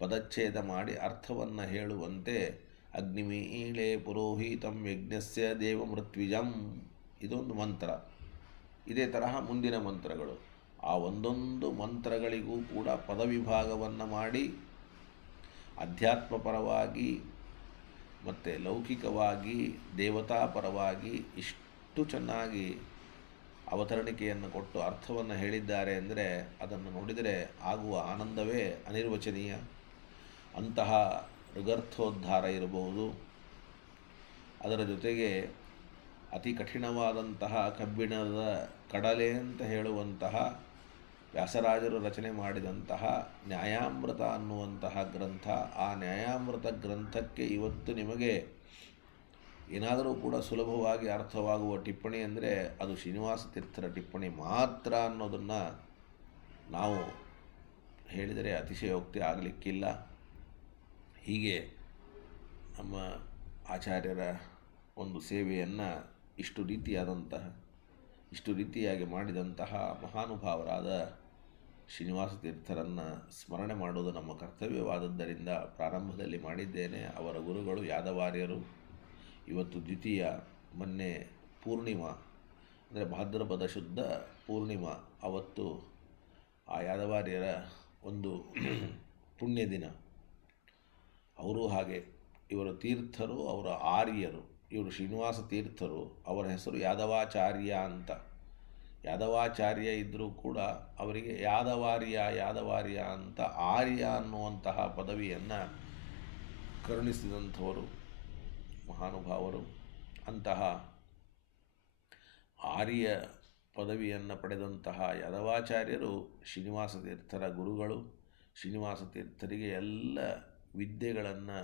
ಪದಚ್ಛೇದ ಮಾಡಿ ಅರ್ಥವನ್ನು ಹೇಳುವಂತೆ ಅಗ್ನಿಮೀಳೆ ಪುರೋಹಿತಂ ಯಜ್ಞಸ್ಯ ದೇವಮೃತ್ವಿಜಂ ಇದೊಂದು ಮಂತ್ರ. ಇದೇ ತರಹ ಮುಂದಿನ ಮಂತ್ರಗಳು. ಆ ಒಂದೊಂದು ಮಂತ್ರಗಳಿಗೂ ಕೂಡ ಪದವಿಭಾಗವನ್ನು ಮಾಡಿ ಅಧ್ಯಾತ್ಮಪರವಾಗಿ ಮತ್ತು ಲೌಕಿಕವಾಗಿ ದೇವತಾಪರವಾಗಿ ಇಷ್ಟು ಚೆನ್ನಾಗಿ ಅವತರಣಿಕೆಯನ್ನು ಕೊಟ್ಟು ಅರ್ಥವನ್ನು ಹೇಳಿದ್ದಾರೆ ಅಂದರೆ ಅದನ್ನು ನೋಡಿದರೆ ಆಗುವ ಆನಂದವೇ ಅನಿರ್ವಚನೀಯ. ಅಂತಹ ಋಗರ್ಥೋದ್ಧಾರ ಇರಬಹುದು. ಅದರ ಜೊತೆಗೆ ಅತಿ ಕಠಿಣವಾದಂತಹ ಕಬ್ಬಿಣದ ಕಡಲೆ ಅಂತ ಹೇಳುವಂತಹ ವ್ಯಾಸರಾಜರು ರಚನೆ ಮಾಡಿದಂತಹ ನ್ಯಾಯಾಮೃತ ಅನ್ನುವಂತಹ ಗ್ರಂಥ. ಆ ನ್ಯಾಯಾಮೃತ ಗ್ರಂಥಕ್ಕೆ ಇವತ್ತು ನಿಮಗೆ ಏನಾದರೂ ಕೂಡ ಸುಲಭವಾಗಿ ಅರ್ಥವಾಗುವ ಟಿಪ್ಪಣಿ ಅಂದರೆ ಅದು ಶ್ರೀನಿವಾಸ ತೀರ್ಥರ ಟಿಪ್ಪಣಿ ಮಾತ್ರ ಅನ್ನೋದನ್ನು ನಾವು ಹೇಳಿದರೆ ಅತಿಶಯೋಕ್ತಿ ಆಗಲಿಕ್ಕಿಲ್ಲ. ಹೀಗೆ ನಮ್ಮ ಆಚಾರ್ಯರ ಒಂದು ಸೇವೆಯನ್ನು ಇಷ್ಟು ರೀತಿಯಾಗಿ ಮಾಡಿದಂತಹ ಮಹಾನುಭಾವರಾದ ಶ್ರೀನಿವಾಸ ತೀರ್ಥರನ್ನು ಸ್ಮರಣೆ ಮಾಡುವುದು ನಮ್ಮ ಕರ್ತವ್ಯವಾದದ್ದರಿಂದ ಪ್ರಾರಂಭದಲ್ಲಿ ಮಾಡಿದ್ದೇನೆ. ಅವರ ಗುರುಗಳು ಯಾದವಾರ್ಯರು. ಇವತ್ತು ದ್ವಿತೀಯ, ಮೊನ್ನೆ ಪೂರ್ಣಿಮಾ ಅಂದರೆ ಭಾದ್ರಪದ ಶುದ್ಧ ಪೂರ್ಣಿಮಾ, ಅವತ್ತು ಆ ಯಾದವಾರ್ಯರ ಒಂದು ಪುಣ್ಯ ದಿನ. ಅವರು ಹಾಗೆ, ಇವರು ತೀರ್ಥರು, ಅವರು ಆರ್ಯರು. ಇವರು ಶ್ರೀನಿವಾಸ ತೀರ್ಥರು, ಅವರ ಹೆಸರು ಯಾದವಾಚಾರ್ಯ ಅಂತ. ಯಾದವಾಚಾರ್ಯ ಇದ್ದರೂ ಕೂಡ ಅವರಿಗೆ ಯಾದವಾರ್ಯ ಅಂತ ಆರ್ಯ ಅನ್ನುವಂತಹ ಪದವಿಯನ್ನು ಕರುಣಿಸಿದಂಥವರು ಮಹಾನುಭಾವರು. ಅಂತಹ ಆರ್ಯ ಪದವಿಯನ್ನು ಪಡೆದಂತಹ ಯಾದವಾಚಾರ್ಯರು ಶ್ರೀನಿವಾಸ ತೀರ್ಥರ ಗುರುಗಳು. ಶ್ರೀನಿವಾಸ ತೀರ್ಥರಿಗೆ ಎಲ್ಲ ವಿದ್ಯೆಗಳನ್ನು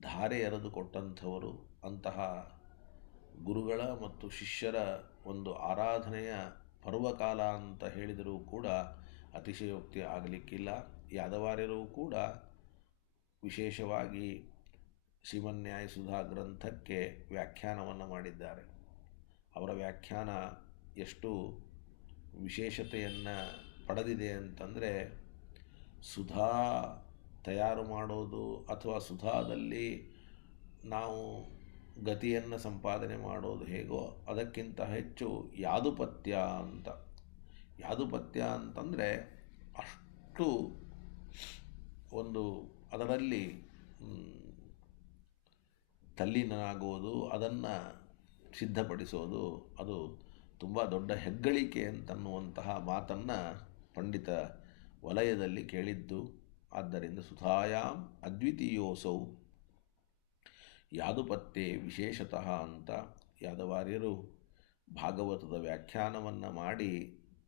ಧಾರೆ ಎರೆದು ಕೊಟ್ಟಂಥವರು. ಅಂತಹ ಗುರುಗಳ ಮತ್ತು ಶಿಷ್ಯರ ಒಂದು ಆರಾಧನೆಯ ಪರ್ವಕಾಲ ಅಂತ ಹೇಳಿದರೂ ಕೂಡ ಅತಿಶಯೋಕ್ತಿ ಆಗಲಿಕ್ಕಿಲ್ಲ. ಯಾದವಾರ್ಯರು ಕೂಡ ವಿಶೇಷವಾಗಿ ಶ್ರೀಮನ್ಯಾಯ ಸುಧಾ ಗ್ರಂಥಕ್ಕೆ ವ್ಯಾಖ್ಯಾನವನ್ನು ಮಾಡಿದ್ದಾರೆ. ಅವರ ವ್ಯಾಖ್ಯಾನ ಎಷ್ಟು ವಿಶೇಷತೆಯನ್ನು ಪಡೆದಿದೆ ಅಂತಂದರೆ, ಸುಧಾ ತಯಾರು ಮಾಡೋದು ಅಥವಾ ಸುಧಾದಲ್ಲಿ ನಾವು ಗತಿಯನ್ನು ಸಂಪಾದನೆ ಮಾಡೋದು ಹೇಗೋ ಅದಕ್ಕಿಂತ ಹೆಚ್ಚು ಯಾದುಪತ್ಯ ಅಂತ. ಯಾದುಪತ್ಯ ಅಂತಂದರೆ ಅಷ್ಟು ಒಂದು ಅದರಲ್ಲಿ ತಲ್ಲೀನಾಗುವುದು, ಅದನ್ನು ಸಿದ್ಧಪಡಿಸೋದು, ಅದು ತುಂಬ ದೊಡ್ಡ ಹೆಗ್ಗಳಿಕೆ ಅಂತನ್ನುವಂತಹ ಮಾತನ್ನು ಪಂಡಿತ ವಲಯದಲ್ಲಿ ಕೇಳಿದ್ದು. ಆದ್ದರಿಂದ ಸುಧಾಯಾಮ್ ಅದ್ವಿತೀಯೋಸೌ ಯಾದುಪತ್ಯೆ ವಿಶೇಷತಃ ಅಂತ ಯಾದವಾರ್ಯರು ಭಾಗವತದ ವ್ಯಾಖ್ಯಾನವನ್ನು ಮಾಡಿ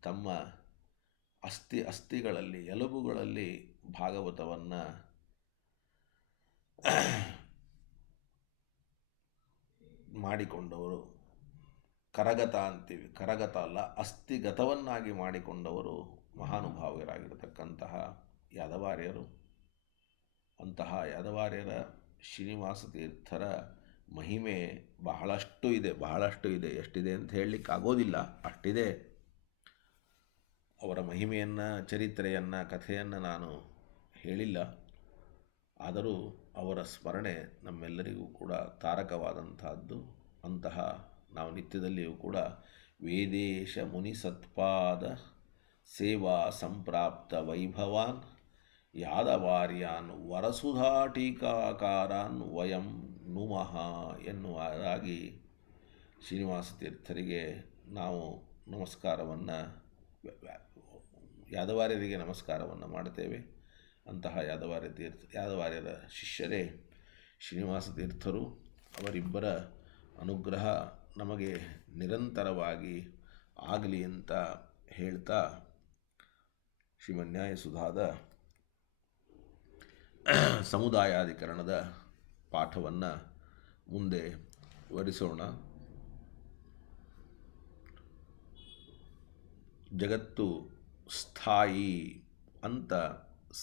ತಮ್ಮ ಅಸ್ಥಿಗಳಲ್ಲಿ ಎಲುಬುಗಳಲ್ಲಿ ಭಾಗವತವನ್ನು ಮಾಡಿಕೊಂಡವರು. ಕರಗತ ಅಂತೀವಿ, ಕರಗತ ಅಲ್ಲ, ಅಸ್ಥಿಗತವನ್ನಾಗಿ ಮಾಡಿಕೊಂಡವರು ಮಹಾನುಭಾವರಾಗಿರತಕ್ಕಂತಹ ಯಾದವಾರ್ಯರು. ಅಂತಹ ಯಾದವಾರ್ಯರ ಶ್ರೀನಿವಾಸ ತೀರ್ಥರ ಮಹಿಮೆ ಬಹಳಷ್ಟು ಇದೆ. ಎಷ್ಟಿದೆ ಅಂತ ಹೇಳಲಿಕ್ಕೆ ಆಗೋದಿಲ್ಲ, ಅಷ್ಟಿದೆ. ಅವರ ಮಹಿಮೆಯನ್ನು, ಚರಿತ್ರೆಯನ್ನು, ಕಥೆಯನ್ನು ನಾನು ಹೇಳಿಲ್ಲ. ಆದರೂ ಅವರ ಸ್ಮರಣೆ ನಮ್ಮೆಲ್ಲರಿಗೂ ಕೂಡ ತಾರಕವಾದಂತಹದ್ದು. ಅಂತಹ ನಾವು ನಿತ್ಯದಲ್ಲಿಯೂ ಕೂಡ ವೇದೇಶ ಮುನಿ ಸತ್ಪಾದ ಸೇವಾ ಸಂಪ್ರಾಪ್ತ ವೈಭವಾನ್ ಯಾದವಾರ್ಯಾನ್ ವರಸುಧಾಟೀಕಾಕಾರಾನ್ ವಯಂ ನುಮಃ ಎನ್ನುವುದಾಗಿ ಶ್ರೀನಿವಾಸ ತೀರ್ಥರಿಗೆ ನಾವು ನಮಸ್ಕಾರವನ್ನು, ಯಾದವಾರ್ಯರಿಗೆ ನಮಸ್ಕಾರವನ್ನು ಮಾಡುತ್ತೇವೆ. ಅಂತಹ ಯಾದವಾರ್ಯರ ಶಿಷ್ಯರೇ ಶ್ರೀನಿವಾಸ ತೀರ್ಥರು. ಅವರಿಬ್ಬರ ಅನುಗ್ರಹ ನಮಗೆ ನಿರಂತರವಾಗಿ ಆಗಲಿ ಅಂತ ಹೇಳ್ತಾ ಶ್ರೀಮನ್ಯಾಯ ಸುಧಾದ ಸಮುದಾಯಾಧಿಕರಣದ ಪಾಠವನ್ನು ಮುಂದೆ ವರಿಸೋಣ. ಜಗತ್ತು ಸ್ಥಾಯಿ ಅಂತ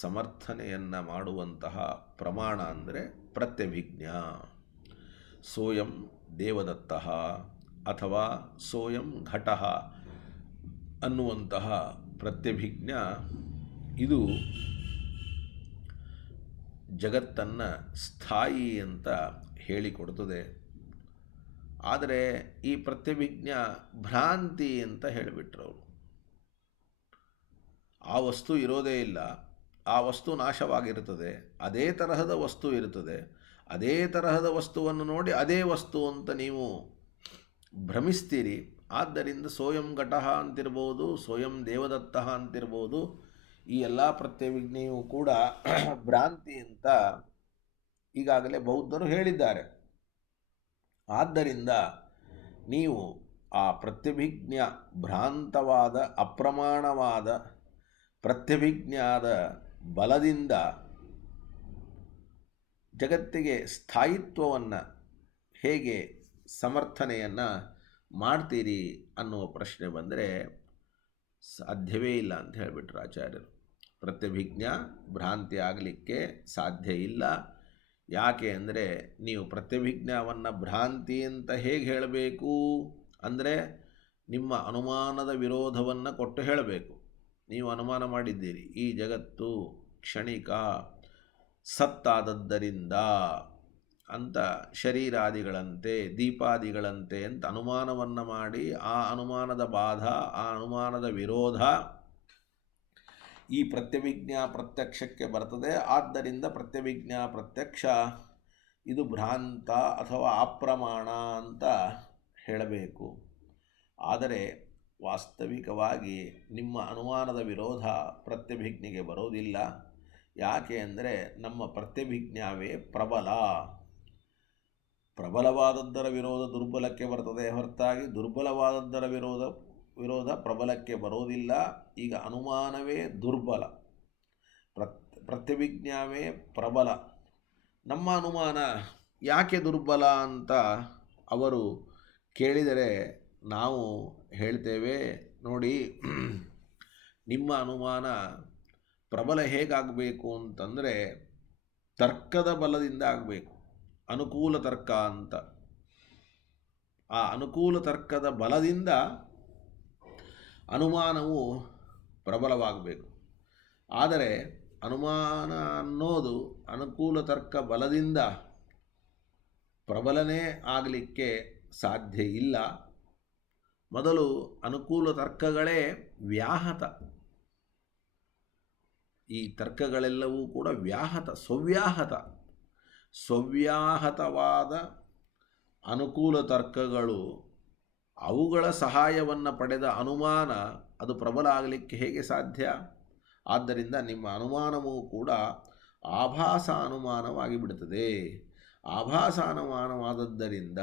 ಸಮರ್ಥನೆಯನ್ನು ಮಾಡುವಂತಹ ಪ್ರಮಾಣ ಅಂದರೆ ಪ್ರತ್ಯಭಿಜ್ಞ. ಸೋಯಂ ದೇವದತ್ತಃ ಅಥವಾ ಸೋಯಂ ಘಟಃ ಅನ್ನುವಂತಹ ಪ್ರತ್ಯಭಿಜ್ಞ ಇದು ಜಗತ್ತನ್ನು ಸ್ಥಾಯಿ ಅಂತ ಹೇಳಿಕೊಡ್ತದೆ. ಆದರೆ ಈ ಪ್ರತ್ಯಭಿಜ್ಞ ಭ್ರಾಂತಿ ಅಂತ ಹೇಳಿಬಿಟ್ರು ಅವರು. ಆ ವಸ್ತು ಇರೋದೇ ಇಲ್ಲ, ಆ ವಸ್ತು ನಾಶವಾಗಿರುತ್ತದೆ, ಅದೇ ತರಹದ ವಸ್ತು ಇರುತ್ತದೆ, ಅದೇ ತರಹದ ವಸ್ತುವನ್ನು ನೋಡಿ ಅದೇ ವಸ್ತು ಅಂತ ನೀವು ಭ್ರಮಿಸ್ತೀರಿ. ಆದ್ದರಿಂದ ಸ್ವಯಂ ಘಟಃ ಅಂತಿರ್ಬೋದು, ಸ್ವಯಂ ದೇವದತ್ತಃ ಅಂತಿರ್ಬೋದು, ಈ ಎಲ್ಲ ಪ್ರತ್ಯಭಿಜ್ಞೆಯೂ ಕೂಡ ಭ್ರಾಂತಿ ಅಂತ ಈಗಾಗಲೇ ಬೌದ್ಧರು ಹೇಳಿದ್ದಾರೆ. ಆದ್ದರಿಂದ ನೀವು ಆ ಪ್ರತ್ಯಭಿಜ್ಞ ಭ್ರಾಂತವಾದ ಅಪ್ರಮಾಣವಾದ ಪ್ರತ್ಯಭಿಜ್ಞಾದ ಬಲದಿಂದ ಜಗತ್ತಿಗೆ ಸ್ಥಾಯಿತ್ವವನ್ನು ಹೇಗೆ ಸಮರ್ಥನೆಯನ್ನು ಮಾಡ್ತೀರಿ ಅನ್ನುವ ಪ್ರಶ್ನೆ ಬಂದರೆ ಸಾಧ್ಯವೇ ಇಲ್ಲ ಅಂತ ಹೇಳಿಬಿಟ್ರು ಆಚಾರ್ಯರು. ಪ್ರತ್ಯಭಿಜ್ಞ ಭ್ರಾಂತಿ ಆಗಲಿಕ್ಕೆ ಸಾಧ್ಯ ಇಲ್ಲ. ಯಾಕೆ ಅಂದರೆ ನೀವು ಪ್ರತ್ಯಭಿಜ್ಞಾವನ್ನು ಭ್ರಾಂತಿ ಅಂತ ಹೇಗೆ ಹೇಳಬೇಕು ಅಂದರೆ ನಿಮ್ಮ ಅನುಮಾನದ ವಿರೋಧವನ್ನು ಕೊಟ್ಟು ಹೇಳಬೇಕು. ನೀವು ಅನುಮಾನ ಮಾಡಿದ್ದೀರಿ ಈ ಜಗತ್ತು ಕ್ಷಣಿಕ ಸತ್ತಾದದ್ದರಿಂದ ಅಂತ, ಶರೀರಾದಿಗಳಂತೆ ದೀಪಾದಿಗಳಂತೆ ಅಂತ ಅನುಮಾನವನ್ನು ಮಾಡಿ ಆ ಅನುಮಾನದ ಬಾಧ, ಆ ಅನುಮಾನದ ವಿರೋಧ ಈ ಪ್ರತ್ಯಭಿಜ್ಞಾ ಪ್ರತ್ಯಕ್ಷಕ್ಕೆ ಬರ್ತದೆ. ಆದ್ದರಿಂದ ಪ್ರತ್ಯಭಿಜ್ಞಾ ಪ್ರತ್ಯಕ್ಷ ಇದು ಭ್ರಾಂತ ಅಥವಾ ಅಪ್ರಮಾಣ ಅಂತ ಹೇಳಬೇಕು. ಆದರೆ ವಾಸ್ತವಿಕವಾಗಿ ನಿಮ್ಮ ಅನುಮಾನದ ವಿರೋಧ ಪ್ರತ್ಯಭಿಜ್ಞೆಗೆ ಬರೋದಿಲ್ಲ. ಯಾಕೆ ಅಂದರೆ ನಮ್ಮ ಪ್ರತ್ಯಭಿಜ್ಞಾವೇ ಪ್ರಬಲ. ಪ್ರಬಲವಾದದ್ದರ ವಿರೋಧ ದುರ್ಬಲಕ್ಕೆ ಬರ್ತದೆ ಹೊರತಾಗಿ ದುರ್ಬಲವಾದದ್ದರ ವಿರೋಧ ಪ್ರಬಲಕ್ಕೆ ಬರೋದಿಲ್ಲ. ಈಗ ಅನುಮಾನವೇ ದುರ್ಬಲ, ಪ್ರತ್ಯಭಿಜ್ಞಾವೇ ಪ್ರಬಲ. ನಮ್ಮ ಅನುಮಾನ ಯಾಕೆ ದುರ್ಬಲ ಅಂತ ಅವರು ಕೇಳಿದರೆ ನಾವು ಹೇಳ್ತೇವೆ, ನೋಡಿ ನಿಮ್ಮ ಅನುಮಾನ ಪ್ರಬಲ ಹೇಗಾಗಬೇಕು ಅಂತಂದರೆ ತರ್ಕದ ಬಲದಿಂದ ಆಗಬೇಕು. ಅನುಕೂಲ ತರ್ಕ ಅಂತ, ಆ ಅನುಕೂಲ ತರ್ಕದ ಬಲದಿಂದ ಅನುಮಾನವು ಪ್ರಬಲವಾಗಬೇಕು. ಆದರೆ ಅನುಮಾನ ಅನ್ನೋದು ಅನುಕೂಲ ತರ್ಕ ಬಲದಿಂದ ಪ್ರಬಲನೇ ಆಗಲಿಕ್ಕೆ ಸಾಧ್ಯ ಇಲ್ಲ. ಮೊದಲು ಅನುಕೂಲ ತರ್ಕಗಳೇ ವ್ಯಾಹತ. ಈ ತರ್ಕಗಳೆಲ್ಲವೂ ಕೂಡ ವ್ಯಾಹತ, ಸ್ವವ್ಯಾಹತವಾದ ಅನುಕೂಲ ತರ್ಕಗಳು, ಅವುಗಳ ಸಹಾಯವನ್ನು ಪಡೆದ ಅನುಮಾನ ಅದು ಪ್ರಬಲ ಆಗಲಿಕ್ಕೆ ಹೇಗೆ ಸಾಧ್ಯ? ಆದ್ದರಿಂದ ನಿಮ್ಮ ಅನುಮಾನವೂ ಕೂಡ ಆಭಾಸ ಅನುಮಾನವಾಗಿ ಬಿಡುತ್ತದೆ. ಆಭಾಸ ಅನುಮಾನವಾದದ್ದರಿಂದ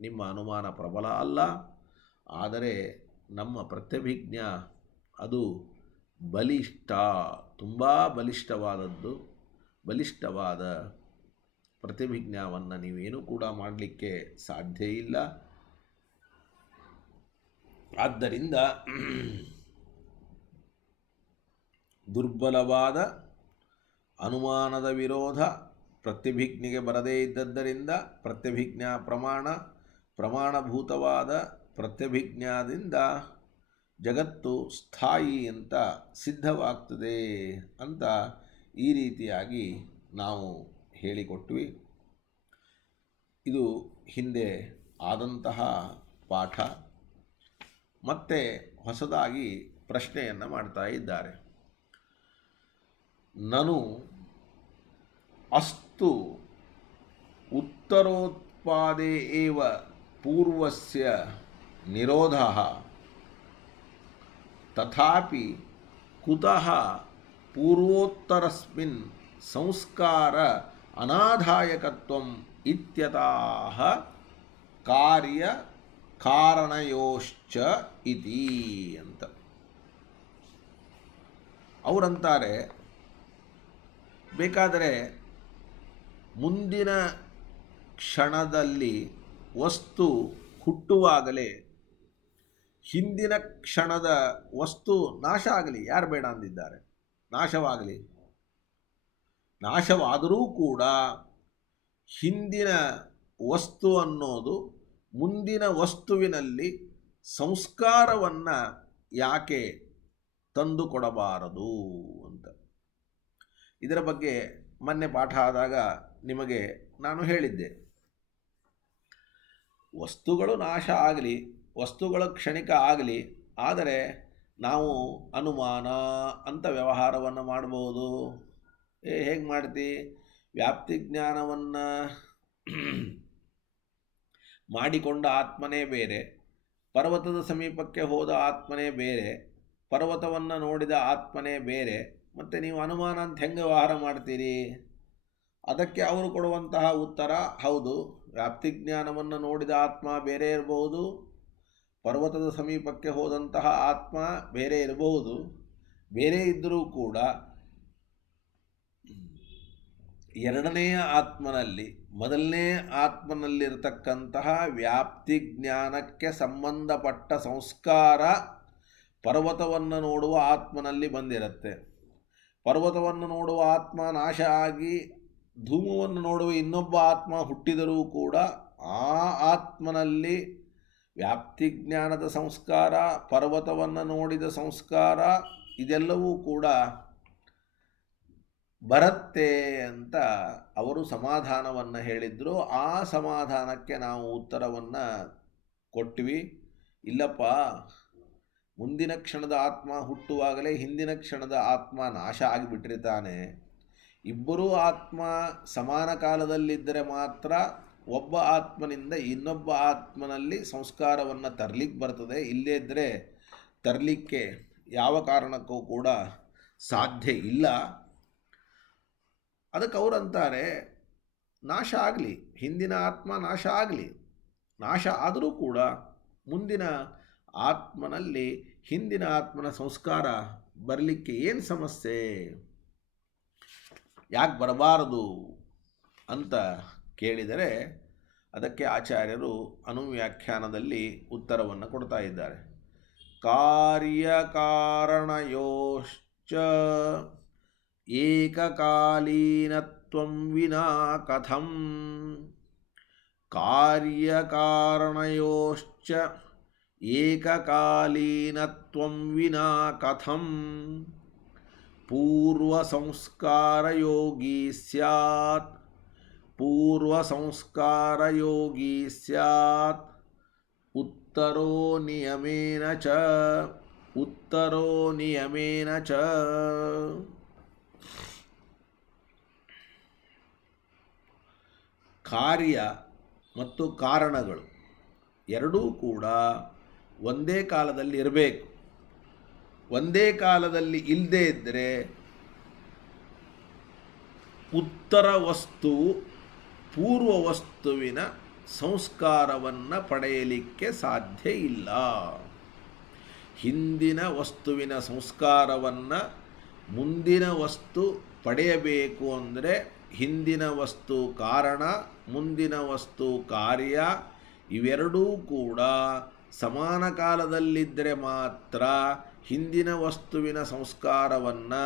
ನಿಮ್ಮ ಅನುಮಾನ ಪ್ರಬಲ ಅಲ್ಲ. ಆದರೆ ನಮ್ಮ ಪ್ರತ್ಯಭಿಜ್ಞ ಅದು ಬಲಿಷ್ಠ, ತುಂಬ ಬಲಿಷ್ಠವಾದದ್ದು. ಬಲಿಷ್ಠವಾದ ಪ್ರತ್ಯಭಿಜ್ಞಾವನ್ನು ನೀವೇನೂ ಕೂಡ ಮಾಡಲಿಕ್ಕೆ ಸಾಧ್ಯ ಇಲ್ಲ. ಆದ್ದರಿಂದ ದುರ್ಬಲವಾದ ಅನುಮಾನದ ವಿರೋಧ ಪ್ರತ್ಯಭಿಜ್ಞೆಗೆ ಬರದೇ ಇದ್ದದ್ದರಿಂದ ಪ್ರತ್ಯಭಿಜ್ಞಾ ಪ್ರಮಾಣಭೂತವಾದ ಪ್ರತ್ಯಭಿಜ್ಞಾದಿಂದ ಜಗತ್ತು ಸ್ಥಾಯಿ ಅಂತ ಸಿದ್ಧವಾಗ್ತದೆ ಅಂತ ಈ ರೀತಿಯಾಗಿ ನಾವು ಹೇಳಿಕೊಟ್ವಿ. ಇದು ಹಿಂದೆ ಆದಂತಹ ಪಾಠ. ಮತ್ತೆ ಹೊಸದಾಗಿ ಪ್ರಶ್ನೆಯನ್ನು ಮಾಡ್ತಾ ಇದ್ದಾರೆ. ನನು ಅಸ್ತು ಉತ್ತರೋತ್ಪಾದೆ ಏವ ಪೂರ್ವಸ್ಯ ನಿರೋಧಃ ತಥಾಪಿ ಕುತಃ ಪೂರ್ವೋತ್ತರಸ್ಮಿನ್ ಸಂಸ್ಕಾರ ಅನಾಧಾಯಕತ್ವಂ ಇತ್ಯತಃ ಕಾರ್ಯ ಕಾರಣಯೋಶ್ಚ ಇತಿ ಅಂತ. ಅವರಂತಾರೆ, ಬೇಕಾದರೆ ಮುಂದಿನ ಕ್ಷಣದಲ್ಲಿ ವಸ್ತು ಹುಟ್ಟುವಾಗಲೇ ಹಿಂದಿನ ಕ್ಷಣದ ವಸ್ತು ನಾಶ ಆಗಲಿ, ಯಾರು ಬೇಡ ಅಂದಿದ್ದಾರೆ? ನಾಶವಾಗಲಿ. ನಾಶವಾದರೂ ಕೂಡ ಹಿಂದಿನ ವಸ್ತು ಅನ್ನೋದು ಮುಂದಿನ ವಸ್ತುವಿನಲ್ಲಿ ಸಂಸ್ಕಾರವನ್ನು ಯಾಕೆ ತಂದುಕೊಡಬಾರದು ಅಂತ. ಇದರ ಬಗ್ಗೆ ಮೊನ್ನೆ ಪಾಠ ಆದಾಗ ನಿಮಗೆ ನಾನು ಹೇಳಿದ್ದೆ. ವಸ್ತುಗಳು ನಾಶ ಆಗಲಿ, ವಸ್ತುಗಳ ಕ್ಷಣಿಕ ಆಗಲಿ, ಆದರೆ ನಾವು ಅನುಮಾನ ಅಂತ ವ್ಯವಹಾರವನ್ನು ಮಾಡಬಹುದು. ಹೇಗೆ ಮಾಡ್ತಿ? ವ್ಯಾಪ್ತಿ ಜ್ಞಾನವನ್ನು ಮಾಡಿಕೊಂಡ ಆತ್ಮನೇ ಬೇರೆ, ಪರ್ವತದ ಸಮೀಪಕ್ಕೆ ಹೋದ ಆತ್ಮನೇ ಬೇರೆ, ಪರ್ವತವನ್ನು ನೋಡಿದ ಆತ್ಮನೇ ಬೇರೆ. ಮತ್ತು ನೀವು ಅನುಮಾನ ಅಂತ ಹೆಂಗೆ ವ್ಯವಹಾರ ಮಾಡ್ತೀರಿ? ಅದಕ್ಕೆ ಅವರು ಕೊಡುವಂತಹ ಉತ್ತರ, ಹೌದು, ವ್ಯಾಪ್ತಿ ಜ್ಞಾನವನ್ನು ನೋಡಿದ ಆತ್ಮ ಬೇರೆ ಇರಬಹುದು, ಪರ್ವತದ ಸಮೀಪಕ್ಕೆ ಹೋದಂತಹ ಆತ್ಮ ಬೇರೆ ಇರಬಹುದು. ಬೇರೆ ಇದ್ದರೂ ಕೂಡ ಎರಡನೆಯ ಆತ್ಮನಲ್ಲಿ ಮೊದಲನೇ ಆತ್ಮನಲ್ಲಿರತಕ್ಕಂತಹ ವ್ಯಾಪ್ತಿ ಜ್ಞಾನಕ್ಕೆ ಸಂಬಂಧಪಟ್ಟ ಸಂಸ್ಕಾರ ಪರ್ವತವನ್ನು ನೋಡುವ ಆತ್ಮನಲ್ಲಿ ಬಂದಿರುತ್ತೆ. ಪರ್ವತವನ್ನು ನೋಡುವ ಆತ್ಮ ನಾಶ ಆಗಿ ಧೂಮವನ್ನು ನೋಡುವ ಇನ್ನೊಬ್ಬ ಆತ್ಮ ಹುಟ್ಟಿದರೂ ಕೂಡ ಆ ಆತ್ಮನಲ್ಲಿ ವ್ಯಾಪ್ತಿ ಜ್ಞಾನದ ಸಂಸ್ಕಾರ, ಪರ್ವತವನ್ನು ನೋಡಿದ ಸಂಸ್ಕಾರ ಇದೆಲ್ಲವೂ ಕೂಡ ಬರುತ್ತೆ ಅಂತ ಅವರು ಸಮಾಧಾನವನ್ನು ಹೇಳಿದರು. ಆ ಸಮಾಧಾನಕ್ಕೆ ನಾವು ಉತ್ತರವನ್ನು ಕೊಟ್ವಿ. ಇಲ್ಲಪ್ಪ, ಮುಂದಿನ ಕ್ಷಣದ ಆತ್ಮ ಹುಟ್ಟುವಾಗಲೇ ಹಿಂದಿನ ಕ್ಷಣದ ಆತ್ಮ ನಾಶ ಆಗಿಬಿಟ್ಟಿರ್ತಾನೆ. ಇಬ್ಬರೂ ಆತ್ಮ ಸಮಾನ ಕಾಲದಲ್ಲಿದ್ದರೆ ಮಾತ್ರ ಒಬ್ಬ ಆತ್ಮನಿಂದ ಇನ್ನೊಬ್ಬ ಆತ್ಮನಲ್ಲಿ ಸಂಸ್ಕಾರವನ್ನು ತರಲಿಕ್ಕೆ ಬರ್ತದೆ. ಇಲ್ಲೇ ಇದ್ದರೆ ತರಲಿಕ್ಕೆ ಯಾವ ಕಾರಣಕ್ಕೂ ಕೂಡ ಸಾಧ್ಯ ಇಲ್ಲ. ಅದಕ್ಕೆ ಅವರಂತಾರೆ, ನಾಶ ಆಗಲಿ, ಹಿಂದಿನ ಆತ್ಮ ನಾಶ ಆಗಲಿ, ನಾಶ ಆದರೂ ಕೂಡ ಮುಂದಿನ ಆತ್ಮನಲ್ಲಿ ಹಿಂದಿನ ಆತ್ಮನ ಸಂಸ್ಕಾರ ಬರಲಿಕ್ಕೆ ಏನು ಸಮಸ್ಯೆ, ಯಾಕೆ ಬರಬಾರದು ಅಂತ ಕೇಳಿದರೆ ಅದಕ್ಕೆ ಆಚಾರ್ಯರು ಅನುವ್ಯಾಖ್ಯಾನದಲ್ಲಿ ಉತ್ತರವನ್ನು ಕೊಡ್ತಾ ಇದ್ದಾರೆ. ಕಾರ್ಯಕಾರಣಯೋಶ್ಚ ಏಕಕಾಲೀನತ್ವಂ ವಿನಾ ಕಥಂ. ಕಾರ್ಯಕಾರಣಯೋಶ್ಚ ಏಕಕಾಲೀನತ್ವಂ ವಿನಾ ಕಥಂ. ಪೂರ್ವಸಂಸ್ಕಾರಯೋಗಿ ಸ್ಯಾತ್, ಪೂರ್ವಸಂಸ್ಕಾರಯೋಗಿ ಸ್ಯಾತ್, ಉತ್ತರೋ ನಿಯಮೇನ ಚ, ಉತ್ತರೋ ನಿಯಮೇನ ಚ. ಕಾರ್ಯ ಮತ್ತು ಕಾರಣಗಳು ಎರಡೂ ಕೂಡ ಒಂದೇ ಕಾಲದಲ್ಲಿ ಇರಬೇಕು. ಒಂದೇ ಕಾಲದಲ್ಲಿ ಇಲ್ಲದೇ ಇದ್ದರೆ ಉತ್ತರ ವಸ್ತು ಪೂರ್ವ ವಸ್ತುವಿನ ಸಂಸ್ಕಾರವನ್ನು ಪಡೆಯಲಿಕ್ಕೆ ಸಾಧ್ಯ ಇಲ್ಲ. ಹಿಂದಿನ ವಸ್ತುವಿನ ಸಂಸ್ಕಾರವನ್ನು ಮುಂದಿನ ವಸ್ತು ಪಡೆಯಬೇಕು ಅಂದರೆ ಹಿಂದಿನ ವಸ್ತು ಕಾರಣ, ಮುಂದಿನ ವಸ್ತು ಕಾರ್ಯ, ಇವೆರಡೂ ಕೂಡ ಸಮಾನ ಕಾಲದಲ್ಲಿದ್ದರೆ ಮಾತ್ರ ಹಿಂದಿನ ವಸ್ತುವಿನ ಸಂಸ್ಕಾರವನ್ನು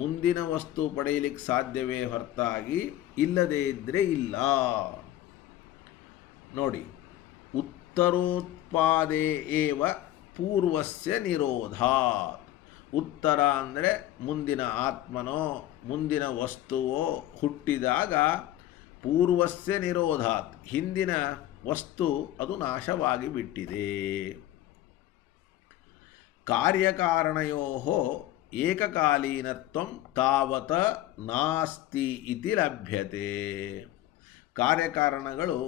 ಮುಂದಿನ ವಸ್ತು ಪಡೆಯಲಿಕ್ಕೆ ಸಾಧ್ಯವೇ ಹೊರತಾಗಿ ಇಲ್ಲದೇ ಇದ್ದರೆ ಇಲ್ಲ. ನೋಡಿ, ಉತ್ತರೋತ್ಪಾದೆ ಏವ ಪೂರ್ವಸ್ಯ ನಿರೋಧಾತ್. ಉತ್ತರ ಅಂದರೆ ಮುಂದಿನ ಆತ್ಮನೋ ಮುಂದಿನ ವಸ್ತುವೋ ಹುಟ್ಟಿದಾಗ ಪೂರ್ವಸ್ಯ ನಿರೋಧಾತ್ ಹಿಂದಿನ ವಸ್ತು ಅದು ನಾಶವಾಗಿ ಬಿಟ್ಟಿದೆ. ಕಾರ್ಯಕಾರಣಯೋ ಏಕಕಾಲೀನತ್ವಂ ತಾವತ ನಾಸ್ತಿ ಇತಿ ಲಭ್ಯತೆ. ಕಾರ್ಯಕಾರಣಗಳು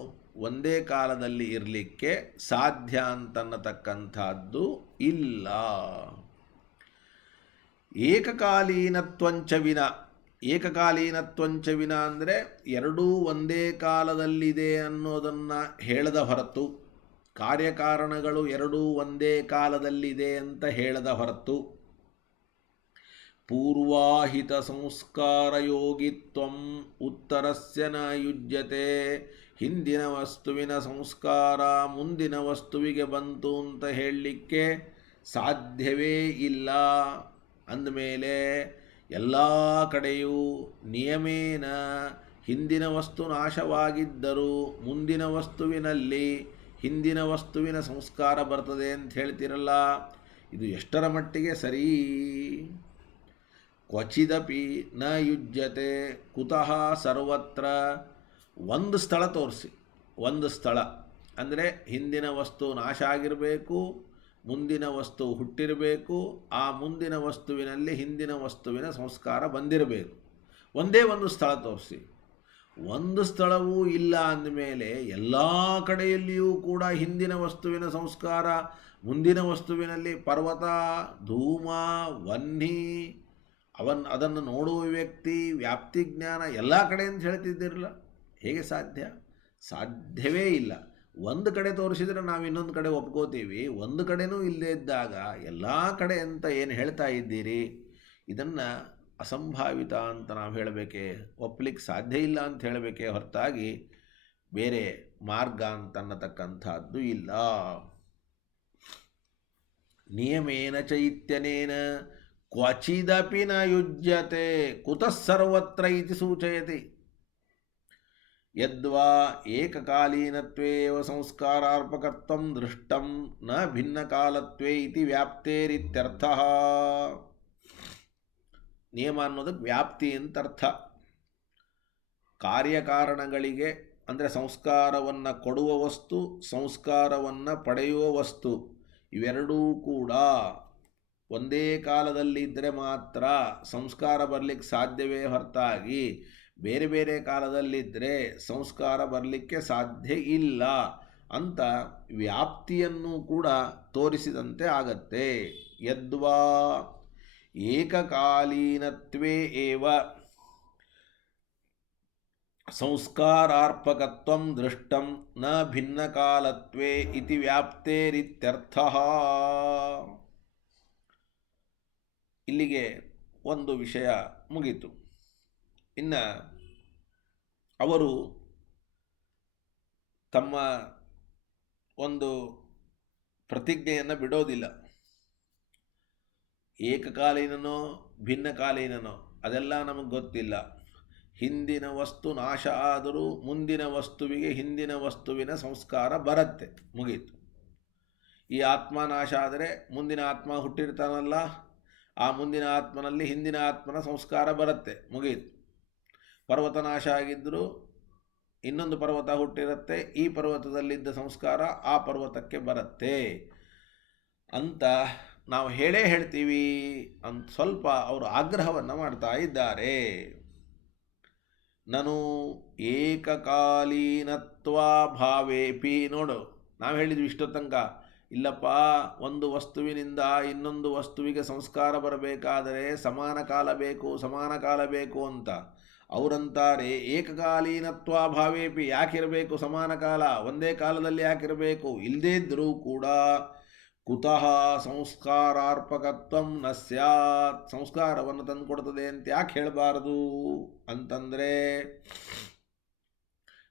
ಒಂದೇ ಕಾಲದಲ್ಲಿ ಇರಲಿಕ್ಕೆ ಸಾಧ್ಯ ಅಂತನ್ನತಕ್ಕಂಥದ್ದು ಇಲ್ಲ. ಏಕಕಾಲೀನತ್ವಂಚವಿನ, ಏಕಕಾಲೀನತ್ವಂಚವಿನ ಅಂದರೆ ಎರಡೂ ಒಂದೇ ಕಾಲದಲ್ಲಿದೆ ಅನ್ನೋದನ್ನು ಹೇಳದ ಹೊರತು, ಕಾರ್ಯಕಾರಣಗಳು ಎರಡೂ ಒಂದೇ ಕಾಲದಲ್ಲಿದೆ ಅಂತ ಹೇಳದ ಹೊರತು, ಪೂರ್ವಾಹಿತ ಸಂಸ್ಕಾರ ಯೋಗಿತ್ವಂ ಉತ್ತರಸ್ಯ ನ ಯುಜ್ಯತೆ. ಹಿಂದಿನ ವಸ್ತುವಿನ ಸಂಸ್ಕಾರ ಮುಂದಿನ ವಸ್ತುವಿಗೆ ಬಂತು ಅಂತ ಹೇಳಲಿಕ್ಕೆ ಸಾಧ್ಯವೇ ಇಲ್ಲ. ಅಂದಮೇಲೆ ಎಲ್ಲ ಕಡೆಯೂ ನಿಯಮೇನ ಹಿಂದಿನ ವಸ್ತು ನಾಶವಾಗಿದ್ದರೂ ಮುಂದಿನ ವಸ್ತುವಿನಲ್ಲಿ ಹಿಂದಿನ ವಸ್ತುವಿನ ಸಂಸ್ಕಾರ ಬರ್ತದೆ ಅಂತ ಹೇಳ್ತಿರಲ್ಲ, ಇದು ಎಷ್ಟರ ಮಟ್ಟಿಗೆ ಸರಿ? ಕ್ವಚಿದಪಿ ನ ಯುಜ್ಯತೆ ಕುತಃ ಸರ್ವತ್ರ. ಒಂದು ಸ್ಥಳ ತೋರಿಸಿ, ಒಂದು ಸ್ಥಳ ಅಂದರೆ ಹಿಂದಿನ ವಸ್ತು ನಾಶ ಆಗಿರಬೇಕು, ಮುಂದಿನ ವಸ್ತು ಹುಟ್ಟಿರಬೇಕು, ಆ ಮುಂದಿನ ವಸ್ತುವಿನಲ್ಲಿ ಹಿಂದಿನ ವಸ್ತುವಿನ ಸಂಸ್ಕಾರ ಬಂದಿರಬೇಕು. ಒಂದೇ ಒಂದು ಸ್ಥಳ ತೋರಿಸಿ. ಒಂದು ಸ್ಥಳವೂ ಇಲ್ಲ ಅಂದಮೇಲೆ ಎಲ್ಲ ಕಡೆಯಲ್ಲಿಯೂ ಕೂಡ ಹಿಂದಿನ ವಸ್ತುವಿನ ಸಂಸ್ಕಾರ ಮುಂದಿನ ವಸ್ತುವಿನಲ್ಲಿ ಪರ್ವತ, ಧೂಮ, ವನ್ನಿ, ಅದನ್ನು ನೋಡುವ ವ್ಯಕ್ತಿ, ವ್ಯಾಪ್ತಿ ಜ್ಞಾನ ಎಲ್ಲ ಕಡೆ ಅಂತ ಹೇಳ್ತಿದ್ದಿರಲ್ಲ. ಹೇಗೆ ಸಾಧ್ಯ? ಸಾಧ್ಯವೇ ಇಲ್ಲ. ಒಂದು ಕಡೆ ತೋರಿಸಿದರೆ ನಾವು ಇನ್ನೊಂದು ಕಡೆ ಒಪ್ಕೋತೀವಿ, ಒಂದು ಕಡೆನೂ ಇಲ್ಲದೇ ಇದ್ದಾಗ ಎಲ್ಲ ಕಡೆ ಅಂತ ಏನು ಹೇಳ್ತಾ ಇದ್ದೀರಿ? ಇದನ್ನು ಅಸಂಭಾವಿತ ಅಂತ ನಾವು ಹೇಳಬೇಕೆ, ಒಪ್ಪಲಿಕ್ಕೆ ಸಾಧ್ಯ ಇಲ್ಲ ಅಂತ ಹೇಳಬೇಕೇ ಹೊರತಾಗಿ ಬೇರೆ ಮಾರ್ಗ ಅಂತನ್ನತಕ್ಕಂಥದ್ದು ಇಲ್ಲ. ನಿಯಮೇನ ಚೈತ್ಯನೇನ ಕ್ವಚಿದಪಿ ನ ಯುಜ್ಯತೆ ಕುತಃ ಸರ್ವತ್ರ ಇತಿ ಸೂಚಯತಿ. ಯದ್ವಾ ಏಕಕಾಲೀನತ್ವೇ ಏವ ಸಂಸ್ಕಾರಾರ್ಪಕತ್ವಂ ದೃಷ್ಟಂ ನ ಭಿನ್ನಕಾಲತ್ವೇ ಇತಿ ವ್ಯಾಪ್ತೇರಿತ್ಯರ್ಥಃ. ನಿಯಮ ಅನ್ನೋದಕ್ಕೆ ವ್ಯಾಪ್ತಿ ಅಂತ ಅರ್ಥ. ಕಾರ್ಯಕಾರಣಗಳಿಗೆ ಅಂದರೆ ಸಂಸ್ಕಾರವನ್ನು ಕೊಡುವ ವಸ್ತು, ಸಂಸ್ಕಾರವನ್ನು ಪಡೆಯುವ ವಸ್ತು, ಇವೆರಡೂ ಕೂಡ ಒಂದೇ ಕಾಲದಲ್ಲಿದ್ದರೆ ಮಾತ್ರ ಸಂಸ್ಕಾರ ಬರಲಿಕ್ಕೆ ಸಾಧ್ಯವೇ ಹೊರತಾಗಿ ಬೇರೆ ಬೇರೆ ಕಾಲದಲ್ಲಿದ್ದರೆ ಸಂಸ್ಕಾರ ಬರಲಿಕ್ಕೆ ಸಾಧ್ಯ ಇಲ್ಲ ಅಂತ ವ್ಯಾಪ್ತಿಯನ್ನು ಕೂಡ ತೋರಿಸಿದಂತೆ ಆಗತ್ತೆ. ಯದ್ವಾ ಏಕಕಾಲೀನತ್ವೇ ಏವ ಸಂಸ್ಕಾರಾರ್ಪಕತ್ವಂ ದೃಷ್ಟಂ ನ ಭಿನ್ನಕಾಲತ್ವೇ ಇತಿ ವ್ಯಾಪ್ತೇರಿತ್ಯರ್ಥಃ. ಇಲ್ಲಿಗೆ ಒಂದು ವಿಷಯ ಮುಗೀತು. ಇನ್ನು ಅವರು ತಮ್ಮ ಒಂದು ಪ್ರತಿಜ್ಞೆಯನ್ನು ಬಿಡೋದಿಲ್ಲ. ಏಕಕಾಲೀನನೋ ಭಿನ್ನಕಾಲೀನನೋ ಅದೆಲ್ಲ ನಮಗೆ ಗೊತ್ತಿಲ್ಲ. ಹಿಂದಿನ ವಸ್ತು ನಾಶ ಆದರೂ ಮುಂದಿನ ವಸ್ತುವಿಗೆ ಹಿಂದಿನ ವಸ್ತುವಿನ ಸಂಸ್ಕಾರ ಬರುತ್ತೆ, ಮುಗೀತು. ಈ ಆತ್ಮ ನಾಶ ಆದರೆ ಮುಂದಿನ ಆತ್ಮ ಹುಟ್ಟಿರ್ತಾನಲ್ಲ, ಆ ಮುಂದಿನ ಆತ್ಮನಲ್ಲಿ ಹಿಂದಿನ ಆತ್ಮನ ಸಂಸ್ಕಾರ ಬರುತ್ತೆ, ಮುಗೀತು. ಪರ್ವತ ನಾಶ ಆಗಿದ್ದರೂ ಇನ್ನೊಂದು ಪರ್ವತ ಹುಟ್ಟಿರುತ್ತೆ, ಈ ಪರ್ವತದಲ್ಲಿದ್ದ ಸಂಸ್ಕಾರ ಆ ಪರ್ವತಕ್ಕೆ ಬರುತ್ತೆ ಅಂತ ನಾವು ಹೇಳ್ತೀವಿ ಅಂತ ಸ್ವಲ್ಪ ಅವರು ಆಗ್ರಹವನ್ನು ಮಾಡ್ತಾ ಇದ್ದಾರೆ. ನನು ಏಕಕಾಲೀನತ್ವಾಭಾವೇಪಿ. ನೋಡು, ನಾವು ಹೇಳಿದ್ವಿ ಇಷ್ಟೋ ತನಕ, ಇಲ್ಲಪ್ಪ, ಒಂದು ವಸ್ತುವಿನಿಂದ ಇನ್ನೊಂದು ವಸ್ತುವಿಗೆ ಸಂಸ್ಕಾರ ಬರಬೇಕಾದರೆ ಸಮಾನ ಕಾಲ ಬೇಕು, ಸಮಾನ ಕಾಲ ಬೇಕು ಅಂತ. ಅವರಂತಾರೆ ಏಕಕಾಲೀನತ್ವಾಭಾವೇಪಿ. ಯಾಕಿರಬೇಕು ಸಮಾನ ಕಾಲ? ಒಂದೇ ಕಾಲದಲ್ಲಿ ಯಾಕಿರಬೇಕು? ಇಲ್ಲದೇ ಇದ್ದರೂ ಕೂಡ ಕುತಃ ಸಂಸ್ಕಾರಾರ್ಪಕತ್ವಂ ನ ಸ್ಯಾತ್. ಸಂಸ್ಕಾರವನ್ನು ತಂದುಕೊಡ್ತದೆ ಅಂತ ಯಾಕೆ ಹೇಳಬಾರದು ಅಂತಂದರೆ,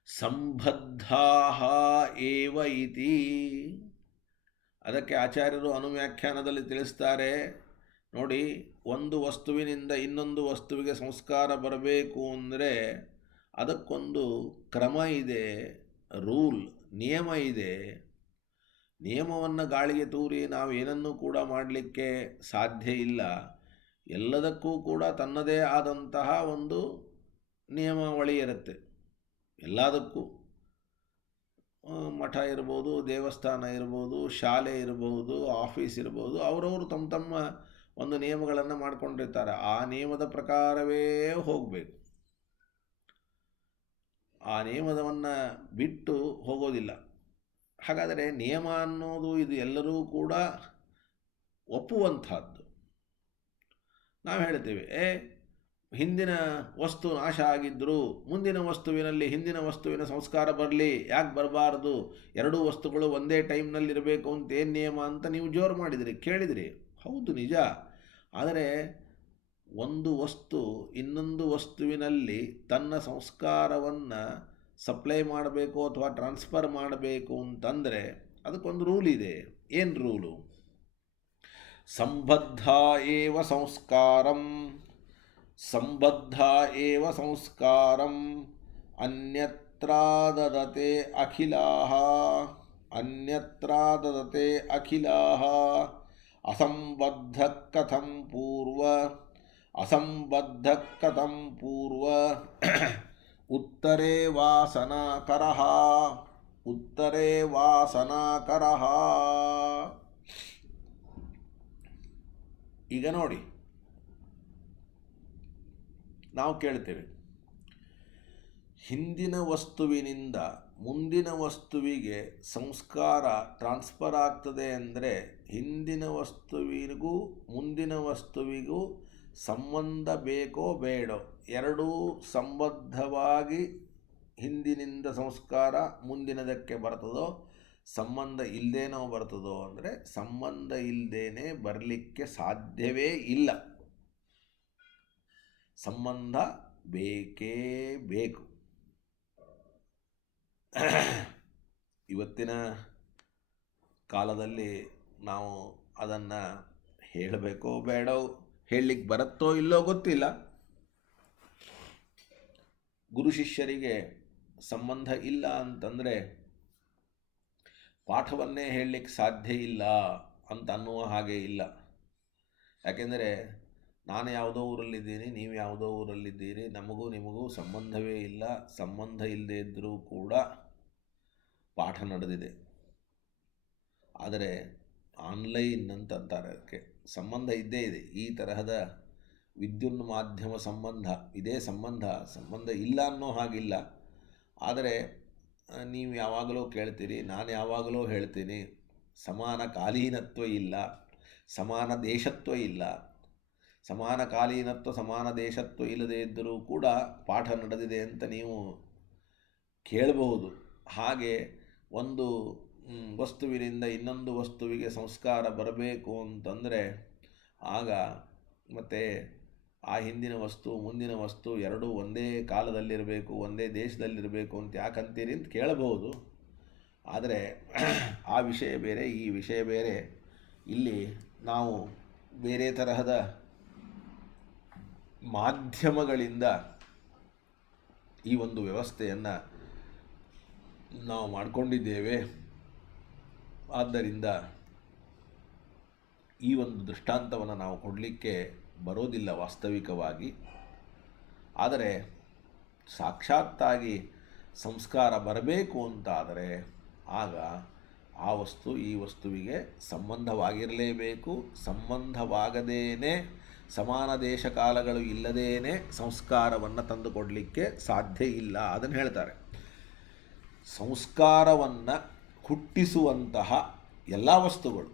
ಸಂಬದ್ಧಾಃ ಏವ ಇತಿ. ಅದಕ್ಕೆ ಆಚಾರ್ಯರು ಅನುವ್ಯಾಖ್ಯಾನದಲ್ಲಿ ತಿಳಿಸ್ತಾರೆ ನೋಡಿ, ಒಂದು ವಸ್ತುವಿನಿಂದ ಇನ್ನೊಂದು ವಸ್ತುವಿಗೆ ಸಂಸ್ಕಾರ ಬರಬೇಕು ಅಂದರೆ ಅದಕ್ಕೊಂದು ಕ್ರಮ ಇದೆ, ರೂಲ್, ನಿಯಮ ಇದೆ. ನಿಯಮವನ್ನು ಗಾಳಿಗೆ ತೂರಿ ನಾವು ಏನನ್ನೂ ಕೂಡ ಮಾಡಲಿಕ್ಕೆ ಸಾಧ್ಯ ಇಲ್ಲ. ಎಲ್ಲದಕ್ಕೂ ಕೂಡ ತನ್ನದೇ ಆದಂತಹ ಒಂದು ನಿಯಮಾವಳಿ ಇರುತ್ತೆ. ಎಲ್ಲದಕ್ಕೂ ಮಠ ಇರ್ಬೋದು, ದೇವಸ್ಥಾನ ಇರ್ಬೋದು, ಶಾಲೆ ಇರ್ಬೋದು, ಆಫೀಸ್ ಇರ್ಬೋದು, ಅವರವರು ತಮ್ಮ ತಮ್ಮ ಒಂದು ನಿಯಮಗಳನ್ನು ಮಾಡಿಕೊಂಡಿರ್ತಾರೆ. ಆ ನಿಯಮದ ಪ್ರಕಾರವೇ ಹೋಗಬೇಕು. ಆ ನಿಯಮವನ್ನು ಬಿಟ್ಟು ಹೋಗೋದಿಲ್ಲ. ಹಾಗಾದರೆ ನಿಯಮ ಅನ್ನೋದು ಇದು ಎಲ್ಲರೂ ಕೂಡ ಒಪ್ಪುವಂಥದ್ದು. ನಾವು ಹೇಳ್ತೇವೆ, ಹಿಂದಿನ ವಸ್ತು ನಾಶ ಆಗಿದ್ದರೂ ಮುಂದಿನ ವಸ್ತುವಿನಲ್ಲಿ ಹಿಂದಿನ ವಸ್ತುವಿನ ಸಂಸ್ಕಾರ ಬರಲಿ, ಯಾಕೆ ಬರಬಾರ್ದು, ಎರಡೂ ವಸ್ತುಗಳು ಒಂದೇ ಟೈಮ್ನಲ್ಲಿ ಇರಬೇಕು ಅಂತ ಏನು ನಿಯಮ ಅಂತ ನೀವು ಜೋರು ಮಾಡಿದಿರಿ, ಕೇಳಿದಿರಿ. ಹೌದು, ನಿಜ. ಆದರೆ ಒಂದು ವಸ್ತು ಇನ್ನೊಂದು ವಸ್ತುವಿನಲ್ಲಿ ತನ್ನ ಸಂಸ್ಕಾರವನ್ನು ಸಪ್ಲೈ ಮಾಡಬೇಕು ಅಥವಾ ಟ್ರಾನ್ಸ್ಫರ್ ಮಾಡಬೇಕು ಅಂತಂದರೆ ಅದಕ್ಕೊಂದು ರೂಲ್ ಇದೆ. ಏನು ರೂಲು? ಸಂಬದ್ಧ ಏವ ಸಂಸ್ಕಾರಂ ಅನ್ಯತ್ರ ದದತೆ ಅಖಿಲಾಃ ಅಸಂಬದ್ಧ ಕಥಂ ಪೂರ್ವ ಉತ್ತರೇ ವಾಸನಾಕರಃ. ಈಗ ನೋಡಿ, ನಾವು ಕೇಳ್ತೇವೆ, ಹಿಂದಿನ ವಸ್ತುವಿನಿಂದ ಮುಂದಿನ ವಸ್ತುವಿಗೆ ಸಂಸ್ಕಾರ ಟ್ರಾನ್ಸ್ಫರ್ ಆಗ್ತದೆ ಅಂದರೆ ಹಿಂದಿನ ವಸ್ತುವಿಗೂ ಮುಂದಿನ ವಸ್ತುವಿಗೂ ಸಂಬಂಧ ಬೇಕೋ ಬೇಡೋ? ಎರಡೂ ಸಂಬದ್ಧವಾಗಿ ಹಿಂದಿನಿಂದ ಸಂಸ್ಕಾರ ಮುಂದಿನದಕ್ಕೆ ಬರ್ತದೋ, ಸಂಬಂಧ ಇಲ್ಲದೇನೋ ಬರ್ತದೋ? ಅಂದರೆ ಸಂಬಂಧ ಇಲ್ಲದೇನೆ ಬರಲಿಕ್ಕೆ ಸಾಧ್ಯವೇ ಇಲ್ಲ. ಸಂಬಂಧ ಬೇಕೇ ಬೇಕು. ಇವತ್ತಿನ ಕಾಲದಲ್ಲಿ ನಾವು ಅದನ್ನು ಹೇಳಬೇಕೋ ಬೇಡೋ, ಹೇಳಲಿಕ್ಕೆ ಬರುತ್ತೋ ಇಲ್ಲೋ ಗೊತ್ತಿಲ್ಲ. ಗುರು ಶಿಷ್ಯರಿಗೆ ಸಂಬಂಧ ಇಲ್ಲ ಅಂತಂದರೆ ಪಾಠವನ್ನೇ ಹೇಳಲಿಕ್ಕೆ ಸಾಧ್ಯ ಇಲ್ಲ ಅಂತ ಅನ್ನುವ ಹಾಗೆ ಇಲ್ಲ. ಯಾಕೆಂದರೆ ನಾನು ಯಾವುದೋ ಊರಲ್ಲಿದ್ದೀನಿ, ನೀವು ಯಾವುದೋ ಊರಲ್ಲಿದ್ದೀರಿ, ನಮಗೂ ನಿಮಗೂ ಸಂಬಂಧವೇ ಇಲ್ಲ. ಸಂಬಂಧ ಇಲ್ಲದೇ ಇದ್ದರೂ ಕೂಡ ಪಾಠ ನಡೆದಿದೆ. ಆದರೆ ಆನ್ಲೈನ್ ಅಂತಂತಾರೆ, ಅದಕ್ಕೆ ಸಂಬಂಧ ಇದ್ದೇ ಇದೆ. ಈ ತರಹದ ವಿದ್ಯುನ್ಮಾಧ್ಯಮ ಸಂಬಂಧ ಇದೇ ಸಂಬಂಧ ಇಲ್ಲ ಅನ್ನೋ ಹಾಗಿಲ್ಲ. ಆದರೆ ನೀವು ಯಾವಾಗಲೂ ಕೇಳ್ತೀರಿ, ನಾನು ಯಾವಾಗಲೂ ಹೇಳ್ತೀನಿ, ಸಮಾನ ಕಾಲೀನತ್ವ ಇಲ್ಲ, ಸಮಾನ ದೇಶತ್ವ ಇಲ್ಲ. ಸಮಾನ ಕಾಲೀನತ್ವ ಸಮಾನ ದೇಶತ್ವ ಇಲ್ಲದೇ ಇದ್ದರೂ ಕೂಡ ಪಾಠ ನಡೆದಿದೆ ಅಂತ ನೀವು ಕೇಳಬಹುದು. ಹಾಗೆ ಒಂದು ವಸ್ತುವಿನಿಂದ ಇನ್ನೊಂದು ವಸ್ತುವಿಗೆ ಸಂಸ್ಕಾರ ಬರಬೇಕು ಅಂತಂದರೆ ಆಗ ಮತ್ತೆ ಆ ಹಿಂದಿನ ವಸ್ತು ಮುಂದಿನ ವಸ್ತು ಎರಡೂ ಒಂದೇ ಕಾಲದಲ್ಲಿರಬೇಕು, ಒಂದೇ ದೇಶದಲ್ಲಿರಬೇಕು ಅಂತ ಯಾಕಂತೀರಿ ಅಂತ ಕೇಳಬಹುದು. ಆದರೆ ಆ ವಿಷಯ ಬೇರೆ, ಈ ವಿಷಯ ಬೇರೆ. ಇಲ್ಲಿ ನಾವು ಬೇರೆ ತರಹದ ಮಾಧ್ಯಮಗಳಿಂದ ಈ ಒಂದು ವ್ಯವಸ್ಥೆಯನ್ನು ನಾವು ಮಾಡಿಕೊಂಡಿದ್ದೇವೆ. ಆದ್ದರಿಂದ ಈ ಒಂದು ದೃಷ್ಟಾಂತವನ್ನು ನಾವು ಕೊಡಲಿಕ್ಕೆ ಬರೋದಿಲ್ಲ ವಾಸ್ತವಿಕವಾಗಿ. ಆದರೆ ಸಾಕ್ಷಾತ್ತಾಗಿ ಸಂಸ್ಕಾರ ಬರಬೇಕು ಅಂತಾದರೆ ಆಗ ಆ ವಸ್ತು ಈ ವಸ್ತುವಿಗೆ ಸಂಬಂಧವಾಗಿರಲೇಬೇಕು. ಸಂಬಂಧವಾಗದೇನೆ, ಸಮಾನ ದೇಶ ಕಾಲಗಳು ಇಲ್ಲದೇನೆ ಸಂಸ್ಕಾರವನ್ನು ತಂದುಕೊಡಲಿಕ್ಕೆ ಸಾಧ್ಯ ಇಲ್ಲ. ಅದನ್ನು ಹೇಳ್ತಾರೆ. ಸಂಸ್ಕಾರವನ್ನು ಹುಟ್ಟಿಸುವಂತಹ ಎಲ್ಲ ವಸ್ತುಗಳು,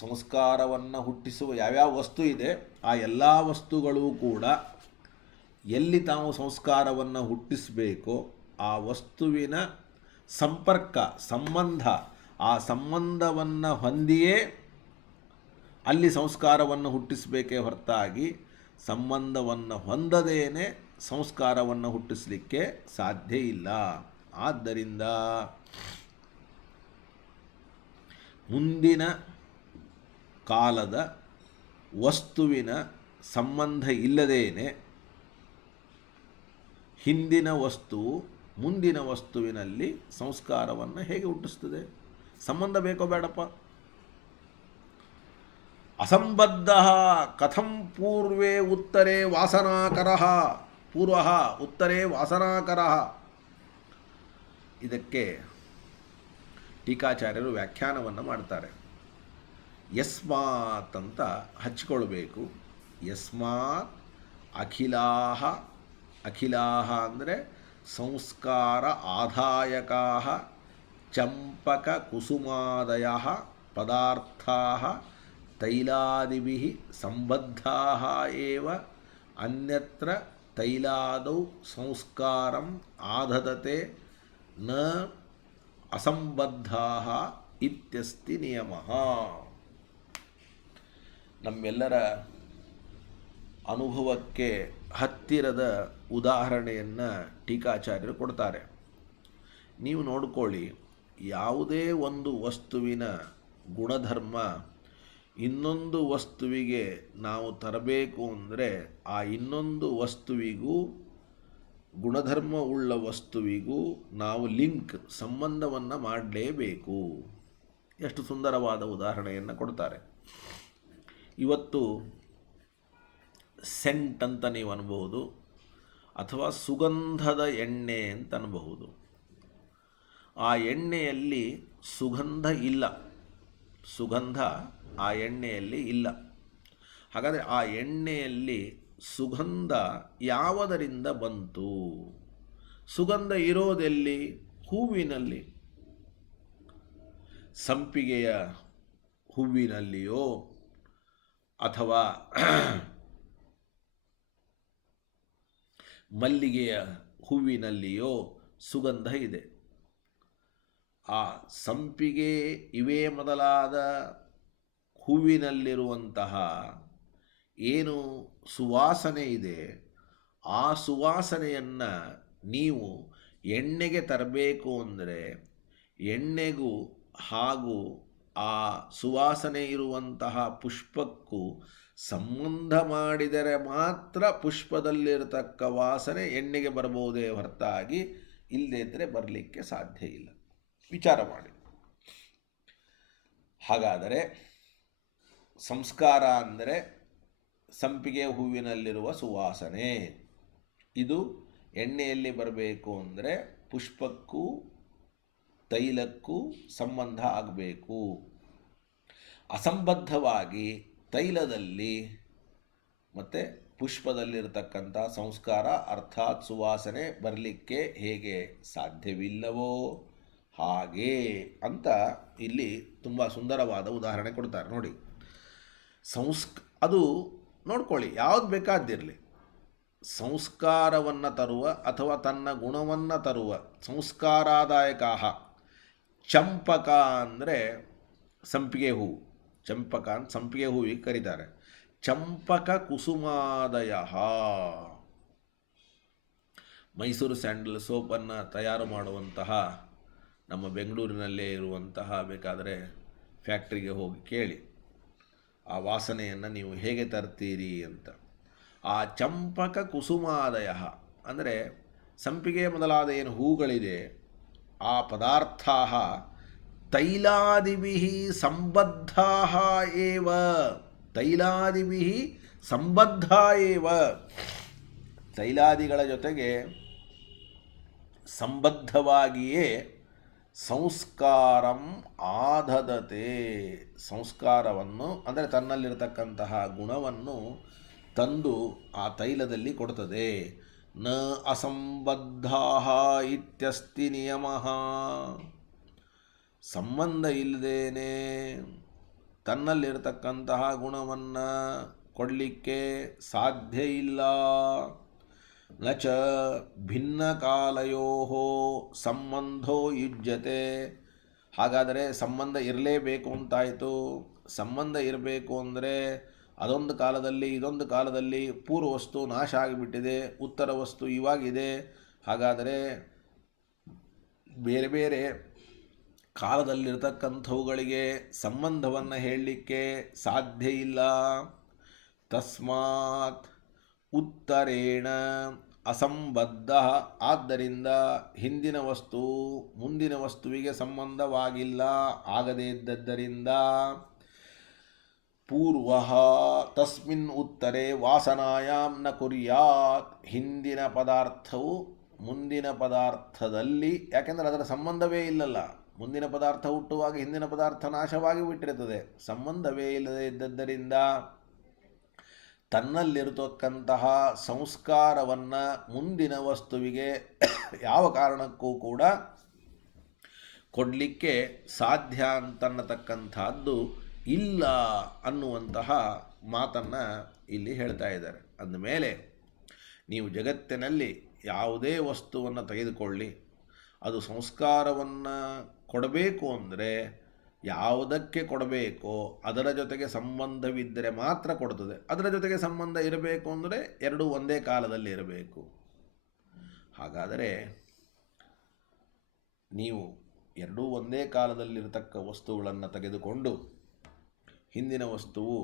ಸಂಸ್ಕಾರವನ್ನು ಹುಟ್ಟಿಸುವ ಯಾವ್ಯಾವ ವಸ್ತು ಇದೆ ಆ ಎಲ್ಲ ವಸ್ತುಗಳೂ ಕೂಡ ಎಲ್ಲಿ ತಾವು ಸಂಸ್ಕಾರವನ್ನು ಹುಟ್ಟಿಸಬೇಕೋ ಆ ವಸ್ತುವಿನ ಸಂಪರ್ಕ, ಸಂಬಂಧ, ಆ ಸಂಬಂಧವನ್ನು ಹೊಂದಿಯೇ ಅಲ್ಲಿ ಸಂಸ್ಕಾರವನ್ನು ಹುಟ್ಟಿಸಬೇಕೇ ಹೊರತಾಗಿ ಸಂಬಂಧವನ್ನು ಹೊಂದದೇನೆ ಸಂಸ್ಕಾರವನ್ನು ಹುಟ್ಟಿಸಲಿಕ್ಕೆ ಸಾಧ್ಯ ಇಲ್ಲ. ಆದ್ದರಿಂದ ಮುಂದಿನ ಕಾಲದ ವಸ್ತುವಿನ ಸಂಬಂಧ ಇಲ್ಲದೇನೆ ಹಿಂದಿನ ವಸ್ತು ಮುಂದಿನ ವಸ್ತುವಿನಲ್ಲಿ ಸಂಸ್ಕಾರವನ್ನು ಹೇಗೆ ಹುಟ್ಟಿಸ್ತದೆ? ಸಂಬಂಧ ಬೇಕೋ ಬೇಡಪ್ಪ? ಅಸಂಬದ್ಧ ಕಥಂ ಪೂರ್ವೇ ಉತ್ತರೇ ವಾಸನಾಕರಃ, ಪೂರ್ವ ಉತ್ತರೇ ವಾಸನಾಕರಃ. ಇದಕ್ಕೆ ಟೀಕಾಚಾರ್ಯರು ವ್ಯಾಖ್ಯಾನವನ್ನು ಮಾಡ್ತಾರೆ. ಯಸ್ಮಾತ್ ಅಂತ ಹಚ್ಕೊಳ್ಬೇಕು. ಯಸ್ಮಾತ್ ಅಖಿಲಾಹ, ಅಖಿಲಾಹ ಅಂದರೆ ಸಂಸ್ಕಾರ ಆದಾಯಕಾಹ ಚಂಪಕ ಕುಸುಮಾದಯ ಪದಾರ್ಥಾಃ ತೈಲಾದಿಭಿಃ ಸಂಬದ್ಧಾಃ ಏವ ಅನ್ಯತ್ರ ತೈಲಾದೌ ಸಂಸ್ಕಾರಂ ಆದದತೆ ನ ಅಸಂಬದ್ಧಾಃ ಇತ್ಯಸ್ತಿ ನಿಯಮಃ. ನಮ್ಮೆಲ್ಲರ ಅನುಭವಕ್ಕೆ ಹತ್ತಿರದ ಉದಾಹರಣೆಯನ್ನು ಟೀಕಾಚಾರ್ಯರು ಕೊಡ್ತಾರೆ. ನೀವು ನೋಡಿಕೊಳ್ಳಿ, ಯಾವುದೇ ಒಂದು ವಸ್ತುವಿನ ಗುಣಧರ್ಮ ಇನ್ನೊಂದು ವಸ್ತುವಿಗೆ ನಾವು ತರಬೇಕು ಅಂದರೆ ಆ ಇನ್ನೊಂದು ವಸ್ತುವಿಗೂ ಗುಣಧರ್ಮ ಉಳ್ಳ ವಸ್ತುವಿಗೂ ನಾವು ಲಿಂಕ್, ಸಂಬಂಧವನ್ನು ಮಾಡಲೇಬೇಕು. ಎಷ್ಟು ಸುಂದರವಾದ ಉದಾಹರಣೆಯನ್ನು ಕೊಡ್ತಾರೆ. ಇವತ್ತು ಸೆಂಟ್ ಅಂತ ನೀವು ಅನ್ಬಹುದು, ಅಥವಾ ಸುಗಂಧದ ಎಣ್ಣೆ ಅಂತ ಅನ್ಬಹುದು. ಆ ಎಣ್ಣೆಯಲ್ಲಿ ಸುಗಂಧ ಇಲ್ಲ, ಸುಗಂಧ ಆ ಎಣ್ಣೆಯಲ್ಲಿ ಇಲ್ಲ. ಹಾಗಾದರೆ ಆ ಎಣ್ಣೆಯಲ್ಲಿ ಸುಗಂಧ ಯಾವುದರಿಂದ ಬಂತು? ಸುಗಂಧ ಇರೋದೆಲ್ಲಿ? ಹೂವಿನಲ್ಲಿ. ಸಂಪಿಗೆಯ ಹೂವಿನಲ್ಲಿಯೋ ಅಥವಾ ಮಲ್ಲಿಗೆಯ ಹೂವಿನಲ್ಲಿಯೋ ಸುಗಂಧ ಇದೆ. ಆ ಸಂಪಿಗೆ ಇವೇ ಮೊದಲಾದ ಹೂವಿನಲ್ಲಿರುವಂತಹ ಏನು ಸುವಾಸನೆ ಇದೆ, ಆ ಸುವಾಸನೆಯನ್ನು ನೀವು ಎಣ್ಣೆಗೆ ತರಬೇಕು ಅಂದರೆ ಎಣ್ಣೆಗೂ ಹಾಗೂ ಆ ಸುವಾಸನೆ ಇರುವಂತಹ ಪುಷ್ಪಕ್ಕೂ ಸಂಬಂಧ ಮಾಡಿದರೆ ಮಾತ್ರ ಪುಷ್ಪದಲ್ಲಿರತಕ್ಕ ವಾಸನೆ ಎಣ್ಣೆಗೆ ಬರಬಹುದೇ ಹೊರತಾಗಿ ಇಲ್ಲದೇ ಇದ್ದರೆ ಬರಲಿಕ್ಕೆ ಸಾಧ್ಯ ಇಲ್ಲ. ವಿಚಾರ ಮಾಡಿ. ಹಾಗಾದರೆ ಸಂಸ್ಕಾರ ಅಂದರೆ ಸಂಪಿಗೆ ಹೂವಿನಲ್ಲಿರುವ ಸುವಾಸನೆ. ಇದು ಎಣ್ಣೆಯಲ್ಲಿ ಬರಬೇಕು ಅಂದರೆ ಪುಷ್ಪಕ್ಕೂ ತೈಲಕ್ಕೂ ಸಂಬಂಧ ಆಗಬೇಕು. ಅಸಂಬದ್ಧವಾಗಿ ತೈಲದಲ್ಲಿ ಮತ್ತು ಪುಷ್ಪದಲ್ಲಿರತಕ್ಕಂಥ ಸಂಸ್ಕಾರ ಅರ್ಥಾತ್ ಸುವಾಸನೆ ಬರಲಿಕ್ಕೆ ಹೇಗೆ ಸಾಧ್ಯವಿಲ್ಲವೋ ಹಾಗೆ ಅಂತ ಇಲ್ಲಿ ತುಂಬ ಸುಂದರವಾದ ಉದಾಹರಣೆ ಕೊಡ್ತಾರೆ ನೋಡಿ. ಅದು ನೋಡ್ಕೊಳ್ಳಿ, ಯಾವುದು ಬೇಕಾದಿರಲಿ, ಸಂಸ್ಕಾರವನ್ನು ತರುವ ಅಥವಾ ತನ್ನ ಗುಣವನ್ನು ತರುವ ಸಂಸ್ಕಾರಾದಾಯಕಾಹ. ಚಂಪಕ ಅಂದರೆ ಸಂಪಿಗೆ ಹೂವು, ಚಂಪಕ ಅಂತ ಸಂಪಿಗೆ ಹೂವಿಗೆ ಕರೀತಾರೆ. ಚಂಪಕ ಕುಸುಮಾದಯ, ಮೈಸೂರು ಸ್ಯಾಂಡಲ್ ಸೋಪನ್ನು ತಯಾರು ಮಾಡುವಂತಹ ನಮ್ಮ ಬೆಂಗಳೂರಿನಲ್ಲೇ ಇರುವಂತಹ ಬೇಕಾದರೆ ಫ್ಯಾಕ್ಟ್ರಿಗೆ ಹೋಗಿ ಕೇಳಿ, ಆ ವಾಸನೆಯನ್ನು ನೀವು ಹೇಗೆ ತರ್ತೀರಿ ಅಂತ. ಆ ಚಂಪಕ ಕುಸುಮಾದಯ ಅಂದರೆ ಸಂಪಿಗೆ ಮೊದಲಾದ ಏನು ಹೂಗಳಿದೆ ಆ ಪದಾರ್ಥಾ ತೈಲಾದಿಭಿಃ ಸಂಬದ್ಧಾಃ ಏವ, ತೈಲಾದಿಭಿಃ ಸಂಬದ್ಧ ಏವ, ತೈಲಾದಿಗಳ ಜೊತೆಗೆ ಸಂಬದ್ಧವಾಗಿಯೇ ಸಂಸ್ಕಾರಂ ಆದದತೆ, ಸಂಸ್ಕಾರವನ್ನು ಅಂದರೆ ತನ್ನಲ್ಲಿರತಕ್ಕಂತಹ ಗುಣವನ್ನು ತಂದು ಆ ತೈಲದಲ್ಲಿ ಕೊಡುತ್ತದೆ. ನ ಅಸಂಬದ್ಧಾಃ ಇತ್ಯಸ್ತಿ ನಿಯಮಃ. ಸಂಬಂಧ ಇಲ್ಲದೇನೆ ತನ್ನಲ್ಲಿರತಕ್ಕಂತಹ ಗುಣವನ್ನು ಕೊಡಲಿಕ್ಕೆ ಸಾಧ್ಯ ಇಲ್ಲ. ನ ಚ ಭಿನ್ನಕಾಲಯೋ ಸಂಬಂಧೋ ಯುಜ್ಯತೆ. ಹಾಗಾದರೆ ಸಂಬಂಧ ಇರಲೇಬೇಕು ಅಂತಾಯಿತು. ಸಂಬಂಧ ಇರಬೇಕು ಅಂದರೆ ಅದೊಂದು ಕಾಲದಲ್ಲಿ ಇದೊಂದು ಕಾಲದಲ್ಲಿ ಪೂರ್ವ ವಸ್ತು ನಾಶ ಆಗಿಬಿಟ್ಟಿದೆ, ಉತ್ತರ ವಸ್ತು ಇವಾಗಿದೆ. ಹಾಗಾದರೆ ಬೇರೆ ಬೇರೆ ಕಾಲದಲ್ಲಿರ್ತಕ್ಕಂಥವುಗಳಿಗೆ ಸಂಬಂಧವನ್ನು ಹೇಳಲಿಕ್ಕೆ ಸಾಧ್ಯ ಇಲ್ಲ. ತಸ್ಮಾತ್ ಉತ್ತರೇಣ ಅಸಂಬದ್ಧ, ಆದ್ದರಿಂದ ಹಿಂದಿನ ವಸ್ತು ಮುಂದಿನ ವಸ್ತುವಿಗೆ ಸಂಬಂಧವಾಗಿಲ್ಲ, ಆಗದೇ ಇದ್ದದ್ದರಿಂದ ಪೂರ್ವ ತಸ್ಮಿನ್ ಉತ್ತರೆ ವಾಸನಾಯಾಂ ನ ಕುರ್ಯಾತ್, ಹಿಂದಿನ ಪದಾರ್ಥವು ಮುಂದಿನ ಪದಾರ್ಥದಲ್ಲಿ, ಯಾಕೆಂದರೆ ಅದರ ಸಂಬಂಧವೇ ಇಲ್ಲಲ್ಲ, ಮುಂದಿನ ಪದಾರ್ಥ ಹುಟ್ಟುವಾಗ ಹಿಂದಿನ ಪದಾರ್ಥ ನಾಶವಾಗಿ ಬಿಟ್ಟಿರುತ್ತದೆ, ಸಂಬಂಧವೇ ಇಲ್ಲದೇ ಇದ್ದದ್ದರಿಂದ ತನ್ನಲ್ಲಿರತಕ್ಕಂತಹ ಸಂಸ್ಕಾರವನ್ನು ಮುಂದಿನ ವಸ್ತುವಿಗೆ ಯಾವ ಕಾರಣಕ್ಕೂ ಕೂಡ ಕೊಡಲಿಕ್ಕೆ ಸಾಧ್ಯ ಅಂತನ್ನತಕ್ಕಂಥದ್ದು ಇಲ್ಲ ಅನ್ನುವಂತಹ ಮಾತನ್ನು ಇಲ್ಲಿ ಹೇಳ್ತಾ ಇದ್ದಾರೆ. ಅಂದಮೇಲೆ ನೀವು ಜಗತ್ತಿನಲ್ಲಿ ಯಾವುದೇ ವಸ್ತುವನ್ನು ತೆಗೆದುಕೊಳ್ಳಿ, ಅದು ಸಂಸ್ಕಾರವನ್ನು ಕೊಡಬೇಕು ಅಂದರೆ ಯಾವುದಕ್ಕೆ ಕೊಡಬೇಕೋ ಅದರ ಜೊತೆಗೆ ಸಂಬಂಧವಿದ್ದರೆ ಮಾತ್ರ ಕೊಡ್ತದೆ. ಅದರ ಜೊತೆಗೆ ಸಂಬಂಧ ಇರಬೇಕು ಅಂದರೆ ಎರಡೂ ಒಂದೇ ಕಾಲದಲ್ಲಿ ಇರಬೇಕು. ಹಾಗಾದರೆ ನೀವು ಎರಡೂ ಒಂದೇ ಕಾಲದಲ್ಲಿರತಕ್ಕ ವಸ್ತುಗಳನ್ನು ತೆಗೆದುಕೊಂಡು ಹಿಂದಿನ ವಸ್ತುವು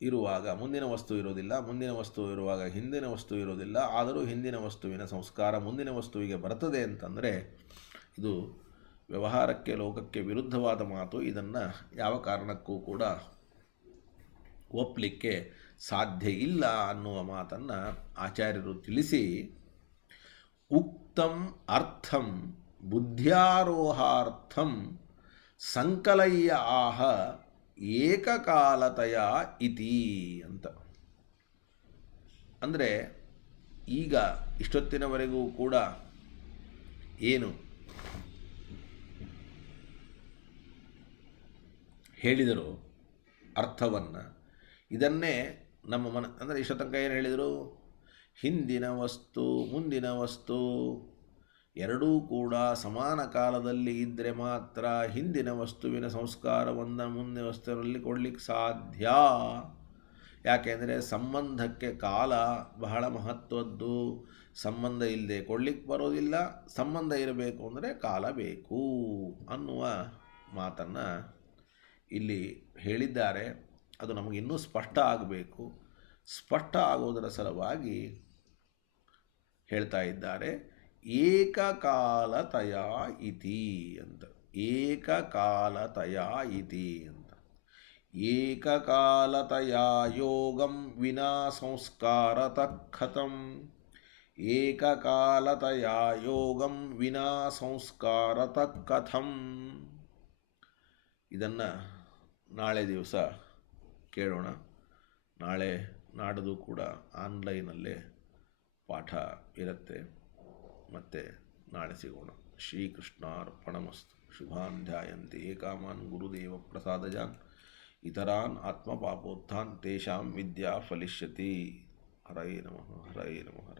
ಇರುವಾಗ ಮುಂದಿನ ವಸ್ತು ಇರೋದಿಲ್ಲ, ಮುಂದಿನ ವಸ್ತು ಇರುವಾಗ ಹಿಂದಿನ ವಸ್ತು ಇರೋದಿಲ್ಲ, ಆದರೂ ಹಿಂದಿನ ವಸ್ತುವಿನ ಸಂಸ್ಕಾರ ಮುಂದಿನ ವಸ್ತುವಿಗೆ ಬರ್ತದೆ ಅಂತಂದರೆ ಇದು ವ್ಯವಹಾರಕ್ಕೆ ಲೋಕಕ್ಕೆ ವಿರುದ್ಧವಾದ ಮಾತು. ಇದನ್ನು ಯಾವ ಕಾರಣಕ್ಕೂ ಕೂಡ ಒಪ್ಪಲಿಕ್ಕೆ ಸಾಧ್ಯ ಇಲ್ಲ ಅನ್ನುವ ಮಾತನ್ನು ಆಚಾರ್ಯರು ತಿಳಿಸಿ, ಉಕ್ತಂ ಅರ್ಥಂ ಬುದ್ಧ್ಯಾರೋಹಾರ್ಥಂ ಸಂಕಲಯ್ಯ ಆಹ ಏಕಕಾಲತಯ ಇತಿ ಅಂತ. ಅಂದರೆ ಈಗ ಇಷ್ಟೊತ್ತಿನವರೆಗೂ ಕೂಡ ಏನು ಹೇಳಿದರು ಅರ್ಥವನ್ನು, ಇದನ್ನೇ ನಮ್ಮ ಅಂದರೆ ಇಷ್ಟ ತನಕ ಏನು ಹೇಳಿದರು, ಹಿಂದಿನ ವಸ್ತು ಮುಂದಿನ ವಸ್ತು ಎರಡೂ ಕೂಡ ಸಮಾನ ಕಾಲದಲ್ಲಿ ಇದ್ದರೆ ಮಾತ್ರ ಹಿಂದಿನ ವಸ್ತುವಿನ ಸಂಸ್ಕಾರವನ್ನು ಮುಂದಿನ ವಸ್ತುವಿನಲ್ಲಿ ಕೊಡಲಿಕ್ಕೆ ಸಾಧ್ಯ. ಯಾಕೆಂದರೆ ಸಂಬಂಧಕ್ಕೆ ಕಾಲ ಬಹಳ ಮಹತ್ವದ್ದು, ಸಂಬಂಧ ಇಲ್ಲದೆ ಕೊಡಲಿಕ್ಕೆ ಬರೋದಿಲ್ಲ, ಸಂಬಂಧ ಇರಬೇಕು ಅಂದರೆ ಕಾಲ ಬೇಕು ಅನ್ನುವ ಮಾತನ್ನು ಇಲ್ಲಿ ಹೇಳಿದ್ದಾರೆ. ಅದು ನಮಗಿನ್ನೂ ಸ್ಪಷ್ಟ ಆಗಬೇಕು. ಸ್ಪಷ್ಟ ಆಗೋದರ ಸಲುವಾಗಿ ಹೇಳ್ತಾ ಇದ್ದಾರೆ, ಏಕಕಾಲತಯ ಇತಿ ಅಂತ. ಏಕಕಾಲತಯ ಇತಿ ಅಂತ. ಏಕಕಾಲತಯ ಯೋಗಂ ವಿನಾ ಸಂಸ್ಕಾರತಃ ಕಥಂ. ಏಕಕಾಲತಯ ಯೋಗಂ ವಿನಾ ಸಂಸ್ಕಾರತಃ ಕಥಂ. ಇದನ್ನು ನಾಳೆ ದಿವಸ ಕೇಳೋಣ. ನಾಳೆ ನಾಡಿದ್ದು ಕೂಡ ಆನ್ಲೈನಲ್ಲೇ ಪಾಠ ಇರುತ್ತೆ. ಮತ್ತು ನಾಳೆ ಸಿಗೋಣ. ಶ್ರೀಕೃಷ್ಣಾರ್ಪಣಮಸ್ತು. ಶುಭಾನ್ ಧ್ಯಾಯಂತೆ ಏಕಾಮಾನ್ ಗುರುದೇವ ಪ್ರಸಾದಜಾನ್ ಇತರಾನ್ ಆತ್ಮಪಾಪೋತ್ಥಾನ್ ತೇಷಾಂ ವಿದ್ಯಾ ಫಲಿಷ್ಯತಿ. ಹರಯೇ ನಮಃ. ಹರಯೇ ನಮಃ.